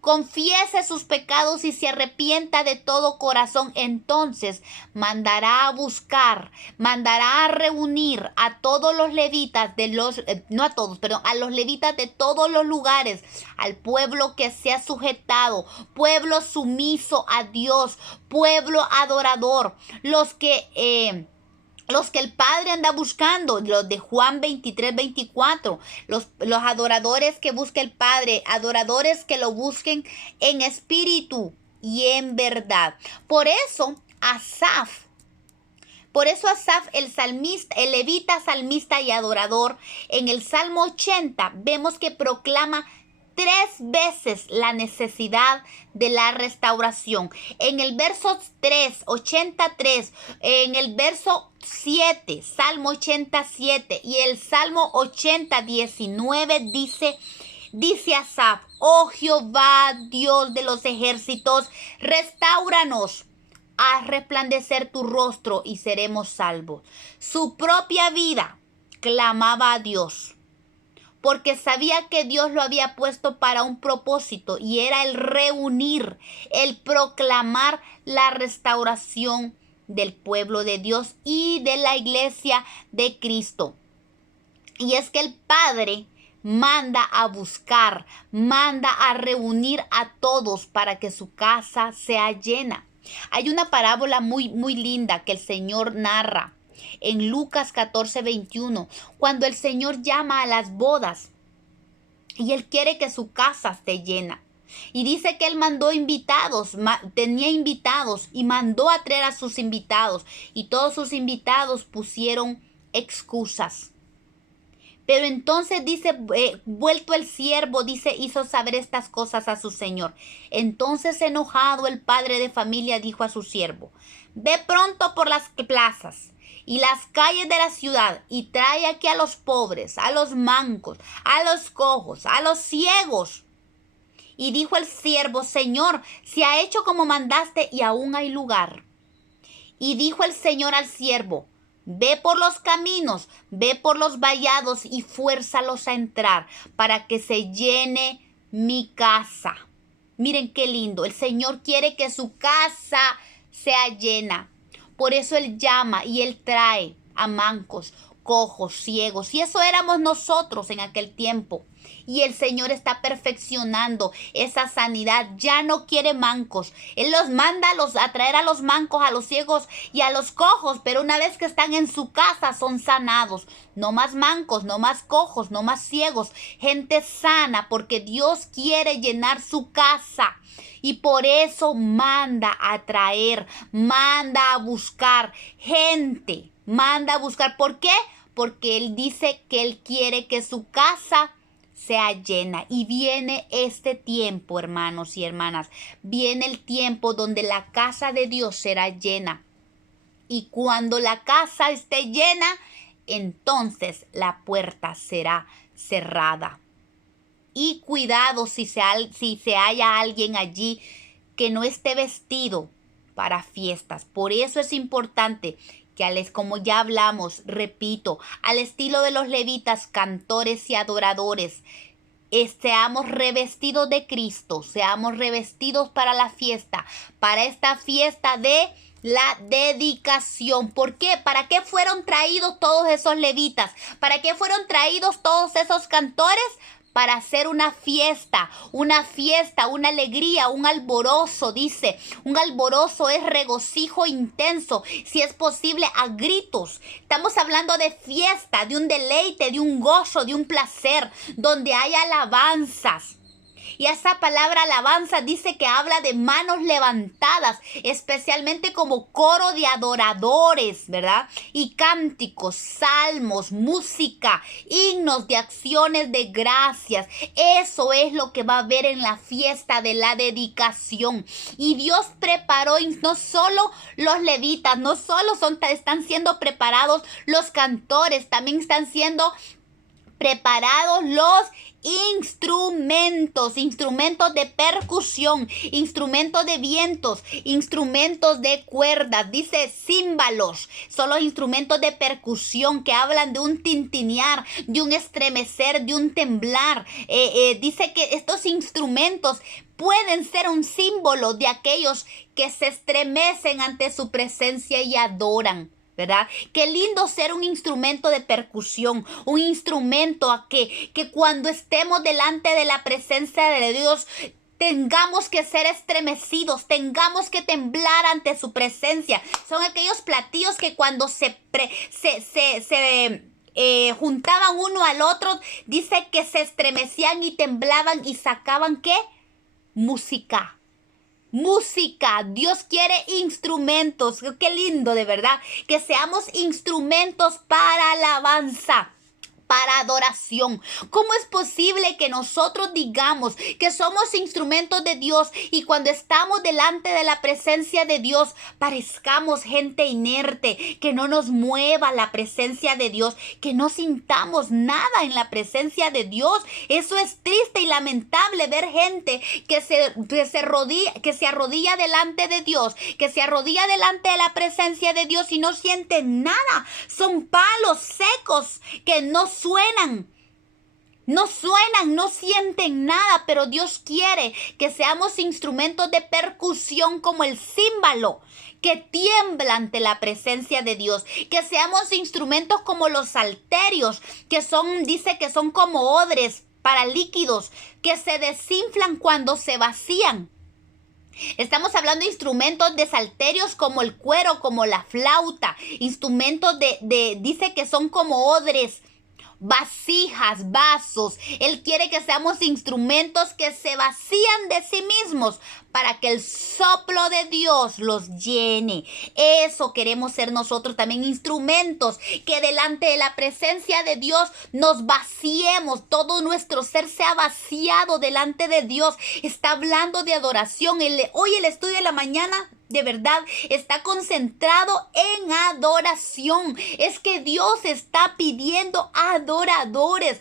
confiese sus pecados y se arrepienta de todo corazón, entonces mandará a buscar, mandará a reunir a todos los levitas a los levitas de todos los lugares, al pueblo que se ha sujetado, pueblo sumiso a Dios, pueblo adorador, los que el Padre anda buscando, los de Juan 23-24, los adoradores que busca el Padre, adoradores que lo busquen en espíritu y en verdad. Por eso Asaf, el salmista, el levita salmista y adorador, en el Salmo 80 vemos que proclama 3 veces la necesidad de la restauración. En el verso 83, en el verso 7, Salmo 87 y el Salmo 19 dice Asaf: oh Jehová, Dios de los ejércitos, restáuranos. Haz resplandecer tu rostro y seremos salvos. Su propia vida clamaba a Dios, porque sabía que Dios lo había puesto para un propósito, y era el reunir, el proclamar la restauración del pueblo de Dios y de la iglesia de Cristo. Y es que el Padre manda a buscar, manda a reunir a todos para que su casa sea llena. Hay una parábola muy linda que el Señor narra en Lucas 14:21, cuando el Señor llama a las bodas y Él quiere que su casa esté llena. Y dice que Él mandó invitados, tenía invitados y mandó a traer a sus invitados. Y todos sus invitados pusieron excusas. Pero entonces dice, vuelto el siervo, hizo saber estas cosas a su señor. Entonces, enojado, el padre de familia dijo a su siervo: ve pronto por las plazas y las calles de la ciudad y trae aquí a los pobres, a los mancos, a los cojos, a los ciegos. Y dijo el siervo: Señor, se ha hecho como mandaste y aún hay lugar. Y dijo el Señor al siervo: ve por los caminos, ve por los vallados y fuérzalos a entrar para que se llene mi casa. Miren qué lindo. El Señor quiere que su casa sea llena. Por eso Él llama y Él trae a mancos, cojos, ciegos. Y eso éramos nosotros en aquel tiempo. Y el Señor está perfeccionando esa sanidad. Ya no quiere mancos. Él los manda a traer a los mancos, a los ciegos y a los cojos. Pero una vez que están en su casa son sanados. No más mancos, no más cojos, no más ciegos. Gente sana, porque Dios quiere llenar su casa. Y por eso manda a traer, manda a buscar gente. Manda a buscar. ¿Por qué? Porque Él dice que Él quiere que su casa sea llena. Y viene este tiempo, hermanos y hermanas. Viene el tiempo donde la casa de Dios será llena. Y cuando la casa esté llena, entonces la puerta será cerrada. Y cuidado si se halla alguien allí que no esté vestido para fiestas. Por eso es importante que, como ya hablamos, repito, al estilo de los levitas, cantores y adoradores, seamos revestidos de Cristo, seamos revestidos para la fiesta, para esta fiesta de La dedicación. ¿Por qué? ¿Para qué fueron traídos todos esos levitas? ¿Para qué fueron traídos todos esos cantores? Para hacer una fiesta, una alegría, un alborozo, dice. Un alborozo es regocijo intenso, si es posible a gritos. Estamos hablando de fiesta, de un deleite, de un gozo, de un placer, donde hay alabanzas. Y esa palabra alabanza dice que habla de manos levantadas, especialmente como coro de adoradores, ¿verdad? Y cánticos, salmos, música, himnos de acciones de gracias. Eso es lo que va a haber en la fiesta de la dedicación. Y Dios preparó no solo los levitas, no solo están siendo preparados los cantores, también están siendo preparados los instrumentos de percusión, instrumentos de vientos, instrumentos de cuerdas, dice címbalos, son los instrumentos de percusión que hablan de un tintinear, de un estremecer, de un temblar. Dice que estos instrumentos pueden ser un símbolo de aquellos que se estremecen ante su presencia y adoran, ¿verdad? Qué lindo ser un instrumento de percusión, un instrumento que cuando estemos delante de la presencia de Dios tengamos que ser estremecidos, tengamos que temblar ante su presencia. Son aquellos platillos que cuando se juntaban uno al otro, dice que se estremecían y temblaban y sacaban ¿qué? Música. Música, Dios quiere instrumentos, qué lindo de verdad, que seamos instrumentos para alabanza, para adoración. ¿Cómo es posible que nosotros digamos que somos instrumentos de Dios y cuando estamos delante de la presencia de Dios parezcamos gente inerte, que no nos mueva la presencia de Dios, que no sintamos nada en la presencia de Dios? Eso es triste y lamentable, ver gente que se arrodilla delante de Dios, que se arrodilla delante de la presencia de Dios y no siente nada. Son palos secos que no suenan, no sienten nada, pero Dios quiere que seamos instrumentos de percusión como el címbalo, que tiembla ante la presencia de Dios, que seamos instrumentos como los salterios, dice que son como odres para líquidos, que se desinflan cuando se vacían. Estamos hablando de instrumentos de salterios como el cuero, como la flauta, instrumentos dice que son como odres, vasijas, vasos. Él quiere que seamos instrumentos que se vacían de sí mismos para que el soplo de Dios los llene. Eso queremos ser nosotros también, instrumentos que delante de la presencia de Dios nos vaciemos, todo nuestro ser sea vaciado delante de Dios. Está hablando de adoración. Hoy el estudio de la mañana de verdad está concentrado en adoración. Es que Dios está pidiendo adoradores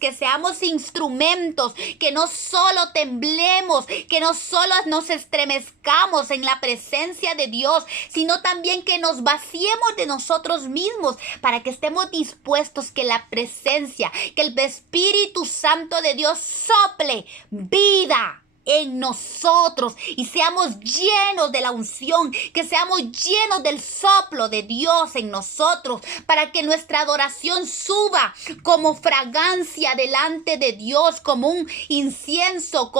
que seamos instrumentos, que no solo temblemos, que no solo nos estremezcamos en la presencia de Dios, sino también que nos vaciemos de nosotros mismos para que estemos dispuestos que la presencia, que el Espíritu Santo de Dios sople vida en nosotros y seamos llenos de la unción, que seamos llenos del soplo de Dios en nosotros, para que nuestra adoración suba como fragancia delante de Dios, como un incienso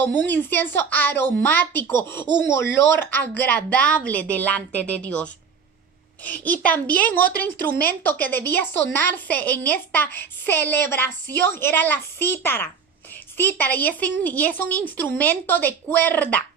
aromático, un olor agradable delante de Dios. Y también otro instrumento que debía sonarse en esta celebración era la cítara. Y es un instrumento de cuerda,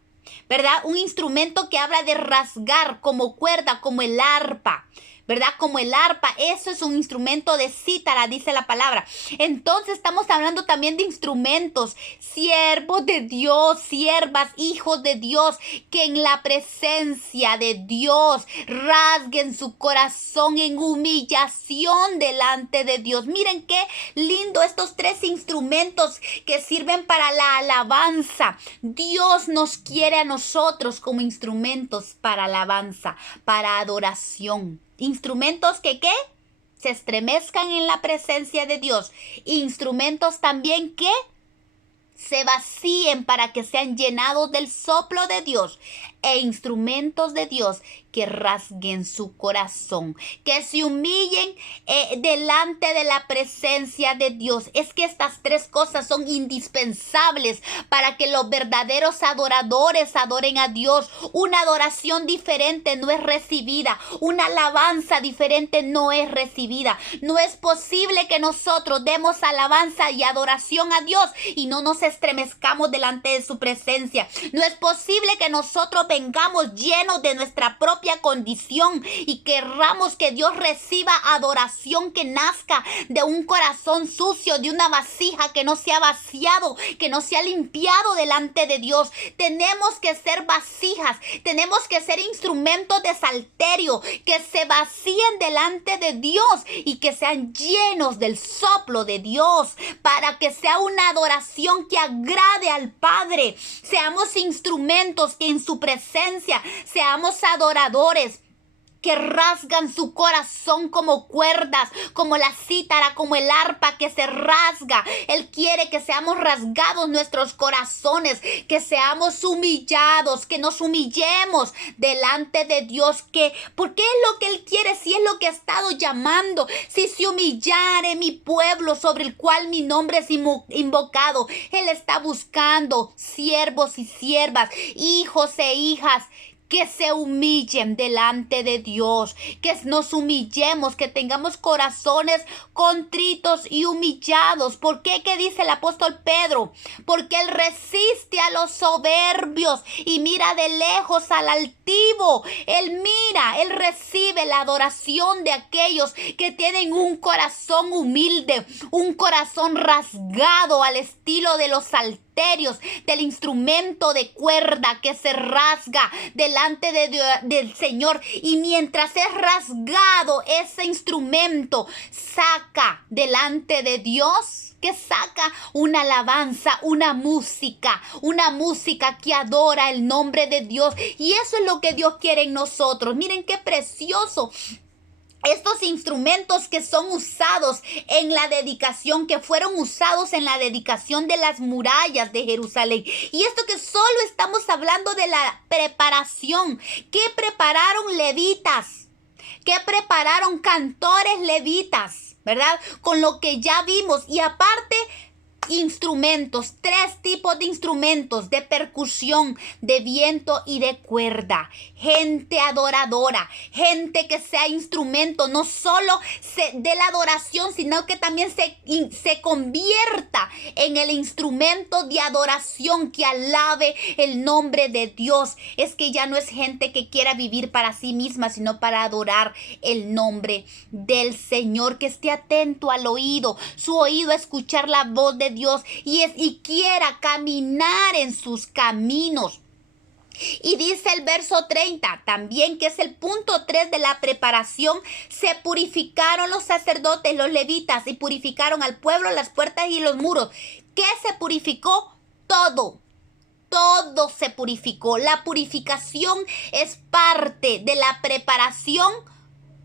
¿verdad? Un instrumento que habla de rasgar como cuerda, como el arpa, ¿verdad? Como el arpa, eso es un instrumento de cítara, dice la palabra. Entonces estamos hablando también de instrumentos, siervos de Dios, siervas, hijos de Dios, que en la presencia de Dios rasguen su corazón en humillación delante de Dios. Miren qué lindo estos tres instrumentos que sirven para la alabanza. Dios nos quiere a nosotros como instrumentos para alabanza, para adoración. Instrumentos que ¿qué? Se estremezcan en la presencia de Dios. Instrumentos también que se vacíen para que sean llenados del soplo de Dios. e instrumentos de Dios que rasguen su corazón, que se humillen delante de la presencia de Dios. Es que estas tres cosas son indispensables para que los verdaderos adoradores adoren a Dios. Una adoración diferente no es recibida, una alabanza diferente no es recibida. No es posible que nosotros demos alabanza y adoración a Dios y no nos estremezcamos delante de su presencia. No es posible que nosotros vengamos llenos de nuestra propia condición y querramos que Dios reciba adoración que nazca de un corazón sucio, de una vasija que no se ha vaciado, que no se ha limpiado delante de Dios. Tenemos que ser vasijas, tenemos que ser instrumentos de salterio, que se vacíen delante de Dios y que sean llenos del soplo de Dios, para que sea una adoración que agrade al Padre. Seamos instrumentos que en su presencia seamos adoradores, que rasgan su corazón como cuerdas, como la cítara, como el arpa que se rasga. Él quiere que seamos rasgados nuestros corazones, que seamos humillados, que nos humillemos delante de Dios. Porque es lo que Él quiere, si es lo que ha estado llamando. Si se humillare mi pueblo sobre el cual mi nombre es invocado. Él está buscando siervos y siervas, hijos e hijas, que se humillen delante de Dios, que nos humillemos, que tengamos corazones contritos y humillados. ¿Por qué? ¿Qué dice el apóstol Pedro? Porque Él resiste a los soberbios y mira de lejos al altivo. Él recibe la adoración de aquellos que tienen un corazón humilde, un corazón rasgado al estilo de los salterios, del instrumento de cuerda que se rasga delante del Señor. Y mientras es rasgado ese instrumento, saca delante de Dios, que saca una alabanza, una música que adora el nombre de Dios. Y eso es lo que Dios quiere en nosotros. Miren qué precioso. Estos instrumentos que son usados en la dedicación, que fueron usados en la dedicación de las murallas de Jerusalén. Y esto que solo estamos hablando de la preparación. ¿Qué prepararon levitas? ¿Qué prepararon cantores levitas? ¿Verdad? Con lo que ya vimos. Y aparte, instrumentos, tres tipos de instrumentos: de percusión, de viento y de cuerda. Gente adoradora, gente que sea instrumento no solo de la adoración, sino que también se convierta en el instrumento de adoración que alabe el nombre de Dios. Es que ya no es gente que quiera vivir para sí misma, sino para adorar el nombre del Señor, que esté atento al oído, su oído a escuchar la voz de Dios y quiera caminar en sus caminos. Y dice el verso 30 también, que es el punto 3 de la preparación: se purificaron los sacerdotes, los levitas, y purificaron al pueblo, las puertas y los muros. ¿Qué se purificó? Todo. Todo se purificó. La purificación es parte de la preparación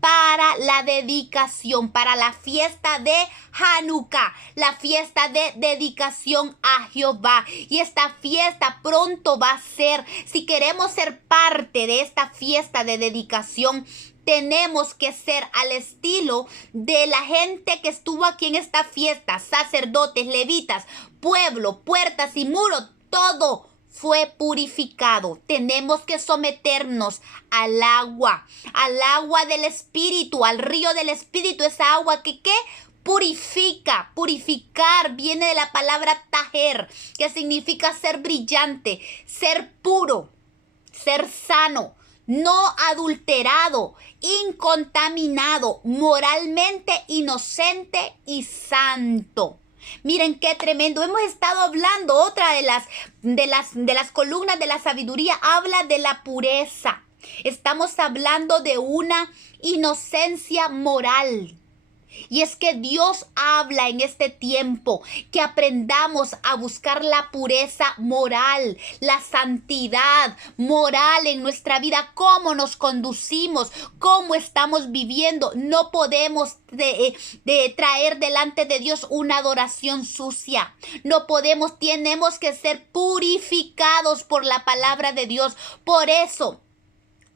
para la dedicación, para la fiesta de Hanukkah, la fiesta de dedicación a Jehová. Y esta fiesta pronto va a ser. Si queremos ser parte de esta fiesta de dedicación, tenemos que ser al estilo de la gente que estuvo aquí en esta fiesta: sacerdotes, levitas, pueblo, puertas y muros. Todo fue purificado. Tenemos que someternos al agua del Espíritu, al río del Espíritu. Esa agua que ¿qué? Purifica. Purificar viene de la palabra tajer, que significa ser brillante, ser puro, ser sano, no adulterado, incontaminado, moralmente inocente y santo. Miren qué tremendo. Hemos estado hablando, otra de las columnas de la sabiduría habla de la pureza. Estamos hablando de una inocencia moral. Y es que Dios habla en este tiempo que aprendamos a buscar la pureza moral, la santidad moral en nuestra vida, cómo nos conducimos, cómo estamos viviendo. No podemos traer delante de Dios una adoración sucia. No podemos, tenemos que ser purificados por la palabra de Dios. Por eso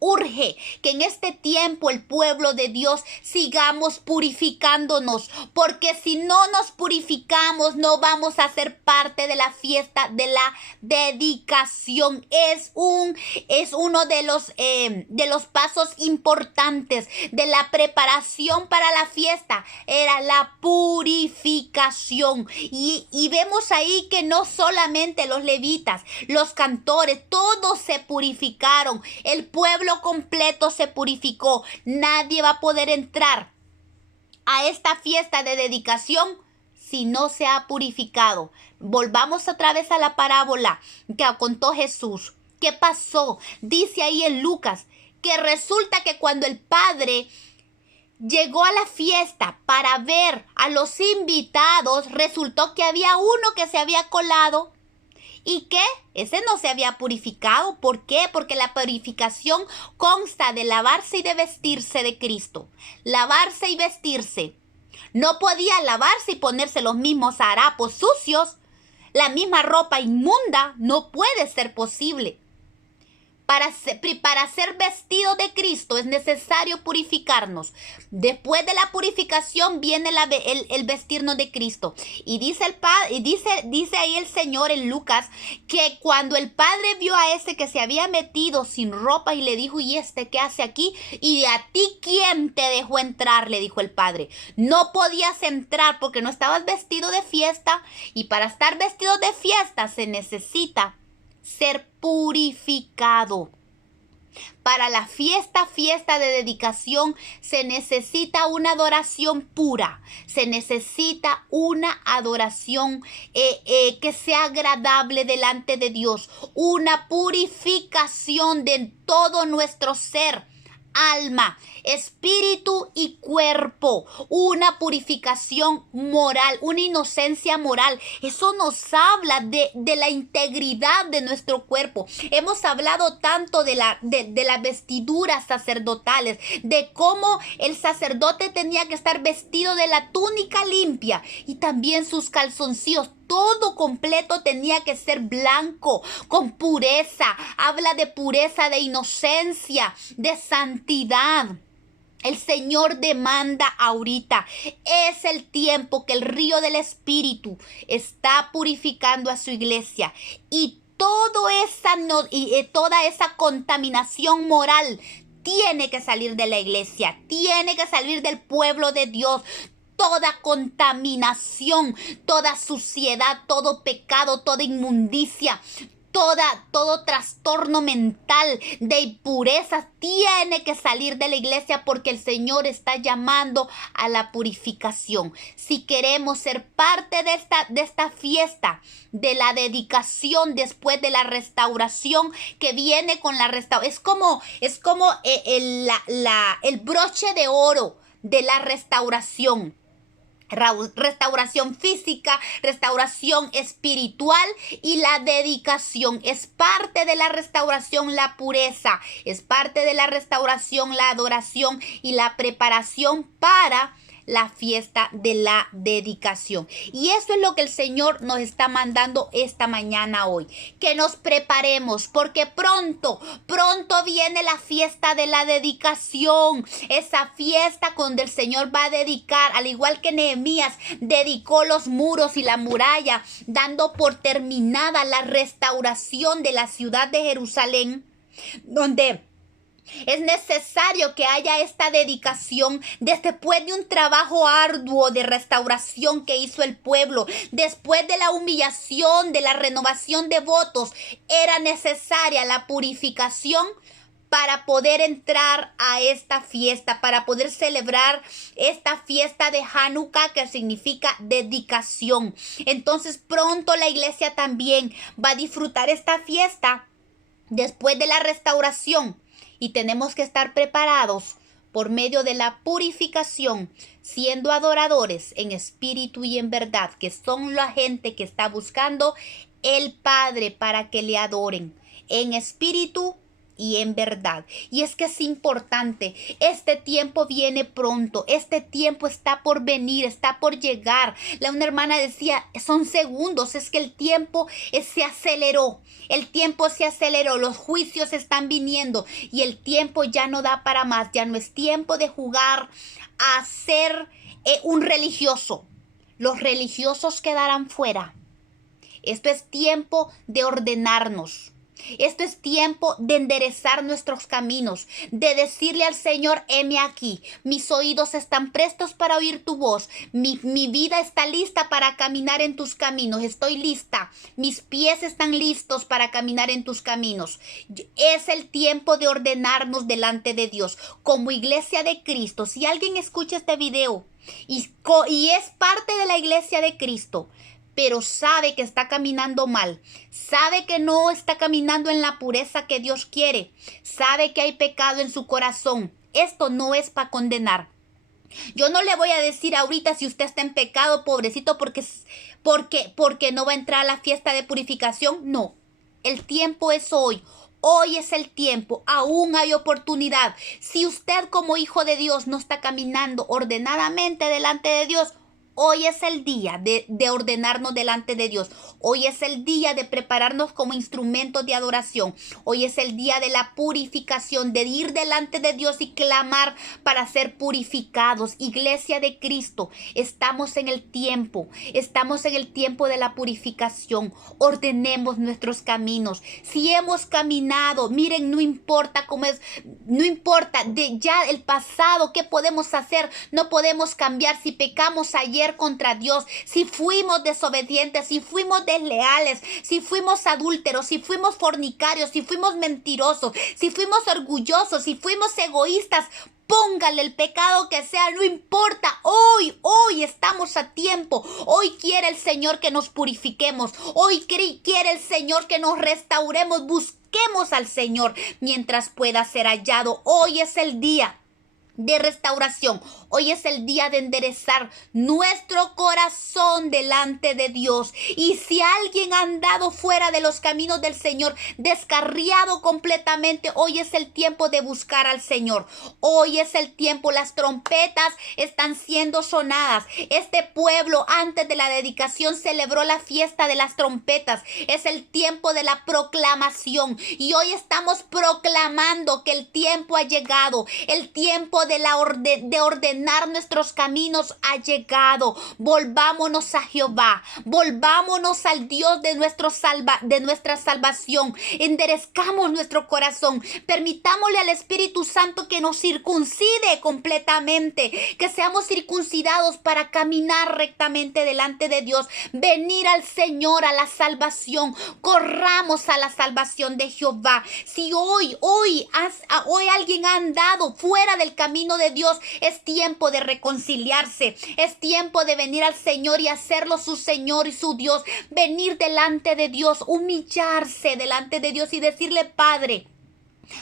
urge que en este tiempo el pueblo de Dios sigamos purificándonos, porque si no nos purificamos no vamos a ser parte de la fiesta de la dedicación. Es uno de los pasos importantes de la preparación para la fiesta, era la purificación. Y vemos ahí que no solamente los levitas, los cantores, todos se purificaron. El pueblo completo se purificó. Nadie va a poder entrar a esta fiesta de dedicación si no se ha purificado. Volvamos otra vez a la parábola que contó Jesús. ¿Qué pasó? Dice ahí en Lucas que resulta que cuando el padre llegó a la fiesta para ver a los invitados, resultó que había uno que se había colado. ¿Y qué? Ese no se había purificado. ¿Por qué? Porque la purificación consta de lavarse y de vestirse de Cristo. Lavarse y vestirse. No podía lavarse y ponerse los mismos harapos sucios, la misma ropa inmunda. No puede ser posible. Para ser vestido de Cristo es necesario purificarnos. Después de la purificación viene el vestirnos de Cristo. Y dice ahí el Señor en Lucas que cuando el padre vio a ese que se había metido sin ropa y le dijo: ¿y este qué hace aquí? ¿Y a ti quién te dejó entrar?, le dijo el padre. No podías entrar porque no estabas vestido de fiesta, y para estar vestido de fiesta se necesita ser purificado. Para la fiesta de dedicación se necesita una adoración pura, se necesita una adoración que sea agradable delante de Dios, una purificación de todo nuestro ser, alma, espíritu y cuerpo, una purificación moral, una inocencia moral. Eso nos habla de la integridad de nuestro cuerpo. Hemos hablado tanto de las vestiduras sacerdotales, de cómo el sacerdote tenía que estar vestido de la túnica limpia y también sus calzoncillos. Todo completo tenía que ser blanco, con pureza. Habla de pureza, de inocencia, de santidad. El Señor demanda ahorita. Es el tiempo que el río del Espíritu está purificando a su iglesia. Y toda esa contaminación moral tiene que salir de la iglesia. Tiene que salir del pueblo de Dios. Toda contaminación, toda suciedad, todo pecado, toda inmundicia, todo trastorno mental de impurezas tiene que salir de la iglesia, porque el Señor está llamando a la purificación. Si queremos ser parte de esta fiesta, de la dedicación después de la restauración que viene con la restauración, es como el broche de oro de la restauración. Restauración física, restauración espiritual, y la dedicación es parte de la restauración. La pureza es parte de la restauración, la adoración y la preparación para la fiesta de la dedicación. Y eso es lo que el Señor nos está mandando esta mañana hoy, que nos preparemos, porque pronto viene la fiesta de la dedicación, esa fiesta donde el Señor va a dedicar, al igual que Nehemías dedicó los muros y la muralla, dando por terminada la restauración de la ciudad de Jerusalén, donde es necesario que haya esta dedicación después de un trabajo arduo de restauración que hizo el pueblo. Después de la humillación, de la renovación de votos, era necesaria la purificación para poder entrar a esta fiesta, para poder celebrar esta fiesta de Hanukkah, que significa dedicación. Entonces pronto la iglesia también va a disfrutar esta fiesta después de la restauración. Y tenemos que estar preparados por medio de la purificación, siendo adoradores en espíritu y en verdad, que son la gente que está buscando el Padre para que le adoren en espíritu y en verdad. Y es que es importante, este tiempo viene pronto, este tiempo está por venir, está por llegar. Una hermana decía, son segundos, es que el tiempo se aceleró, los juicios están viniendo y el tiempo ya no da para más, ya no es tiempo de jugar a ser un religioso. Los religiosos quedarán fuera. Esto es tiempo de ordenarnos. Esto es tiempo de enderezar nuestros caminos, de decirle al Señor, heme aquí, mis oídos están prestos para oír tu voz, mi vida está lista para caminar en tus caminos, estoy lista, mis pies están listos para caminar en tus caminos. Es el tiempo de ordenarnos delante de Dios como iglesia de Cristo. Si alguien escucha este video y es parte de la iglesia de Cristo, pero sabe que está caminando mal, sabe que no está caminando en la pureza que Dios quiere, sabe que hay pecado en su corazón, esto no es para condenar. Yo no le voy a decir ahorita si usted está en pecado, pobrecito, porque no va a entrar a la fiesta de purificación. No, el tiempo es hoy. Hoy es el tiempo, aún hay oportunidad. Si usted como hijo de Dios no está caminando ordenadamente delante de Dios, hoy es el día de ordenarnos delante de Dios. Hoy es el día de prepararnos como instrumentos de adoración. Hoy es el día de la purificación, de ir delante de Dios y clamar para ser purificados. Iglesia de Cristo, estamos en el tiempo de la purificación. Ordenemos nuestros caminos. Si hemos caminado, miren, no importa cómo es, no importa de ya el pasado, ¿qué podemos hacer? No podemos cambiar. Si pecamos ayer contra Dios, si fuimos desobedientes, si fuimos desleales, si fuimos adúlteros, si fuimos fornicarios, si fuimos mentirosos, si fuimos orgullosos, si fuimos egoístas, póngale el pecado que sea, no importa. Hoy estamos a tiempo. Hoy quiere el Señor que nos purifiquemos. Hoy quiere el Señor que nos restauremos. Busquemos al Señor mientras pueda ser hallado. Hoy es el día de restauración. Hoy es el día de enderezar nuestro corazón delante de Dios. Y si alguien ha andado fuera de los caminos del Señor, descarriado completamente, hoy es el tiempo de buscar al Señor. Hoy es el tiempo, las trompetas están siendo sonadas. Este pueblo antes de la dedicación celebró la fiesta de las trompetas. Es el tiempo de la proclamación. Y hoy estamos proclamando que el tiempo ha llegado. El tiempo de ordenar nuestros caminos ha llegado. Volvámonos a Jehová, volvámonos al Dios de nuestra salvación. Enderezcamos nuestro corazón, permitámosle al Espíritu Santo que nos circuncide completamente, que seamos circuncidados para caminar rectamente delante de Dios, venir al Señor, a la salvación. Corramos a la salvación de Jehová. Si hoy alguien ha andado fuera del camino de Dios, es tiempo de reconciliarse, es tiempo de venir al Señor y hacerlo su Señor y su Dios, venir delante de Dios, humillarse delante de Dios y decirle: Padre,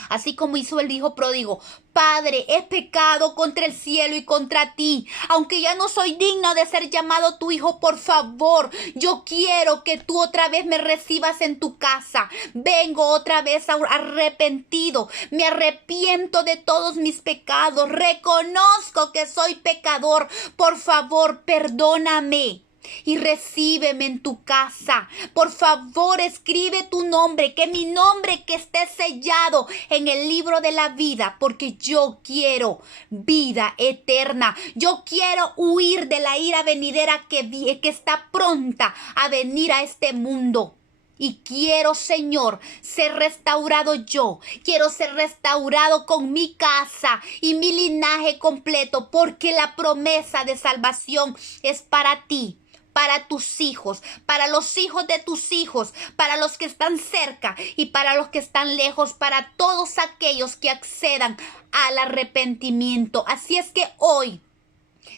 así como hizo el hijo pródigo: Padre, he pecado contra el cielo y contra ti. Aunque ya no soy digno de ser llamado tu hijo, por favor, yo quiero que tú otra vez me recibas en tu casa. Vengo otra vez arrepentido. Me arrepiento de todos mis pecados. Reconozco que soy pecador. Por favor, perdóname y recíbeme en tu casa. Por favor, escribe tu nombre, que mi nombre que esté sellado en el libro de la vida, porque yo quiero vida eterna. Yo quiero huir de la ira venidera que está pronta a venir a este mundo. Y quiero, Señor, ser restaurado yo. Quiero ser restaurado con mi casa y mi linaje completo, porque la promesa de salvación es para ti, para tus hijos, para los hijos de tus hijos, para los que están cerca y para los que están lejos, para todos aquellos que accedan al arrepentimiento. Así es que hoy,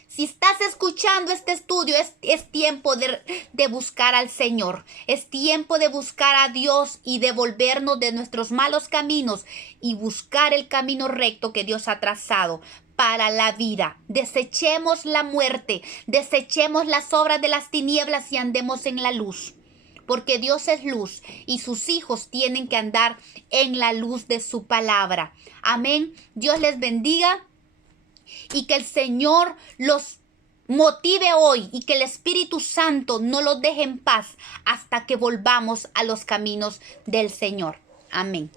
si estás escuchando este estudio, es tiempo de buscar al Señor. Es tiempo de buscar a Dios y de volvernos de nuestros malos caminos y buscar el camino recto que Dios ha trazado para la vida. Desechemos la muerte, desechemos las obras de las tinieblas y andemos en la luz. Porque Dios es luz y sus hijos tienen que andar en la luz de su palabra. Amén. Dios les bendiga y que el Señor los motive hoy y que el Espíritu Santo no los deje en paz hasta que volvamos a los caminos del Señor. Amén.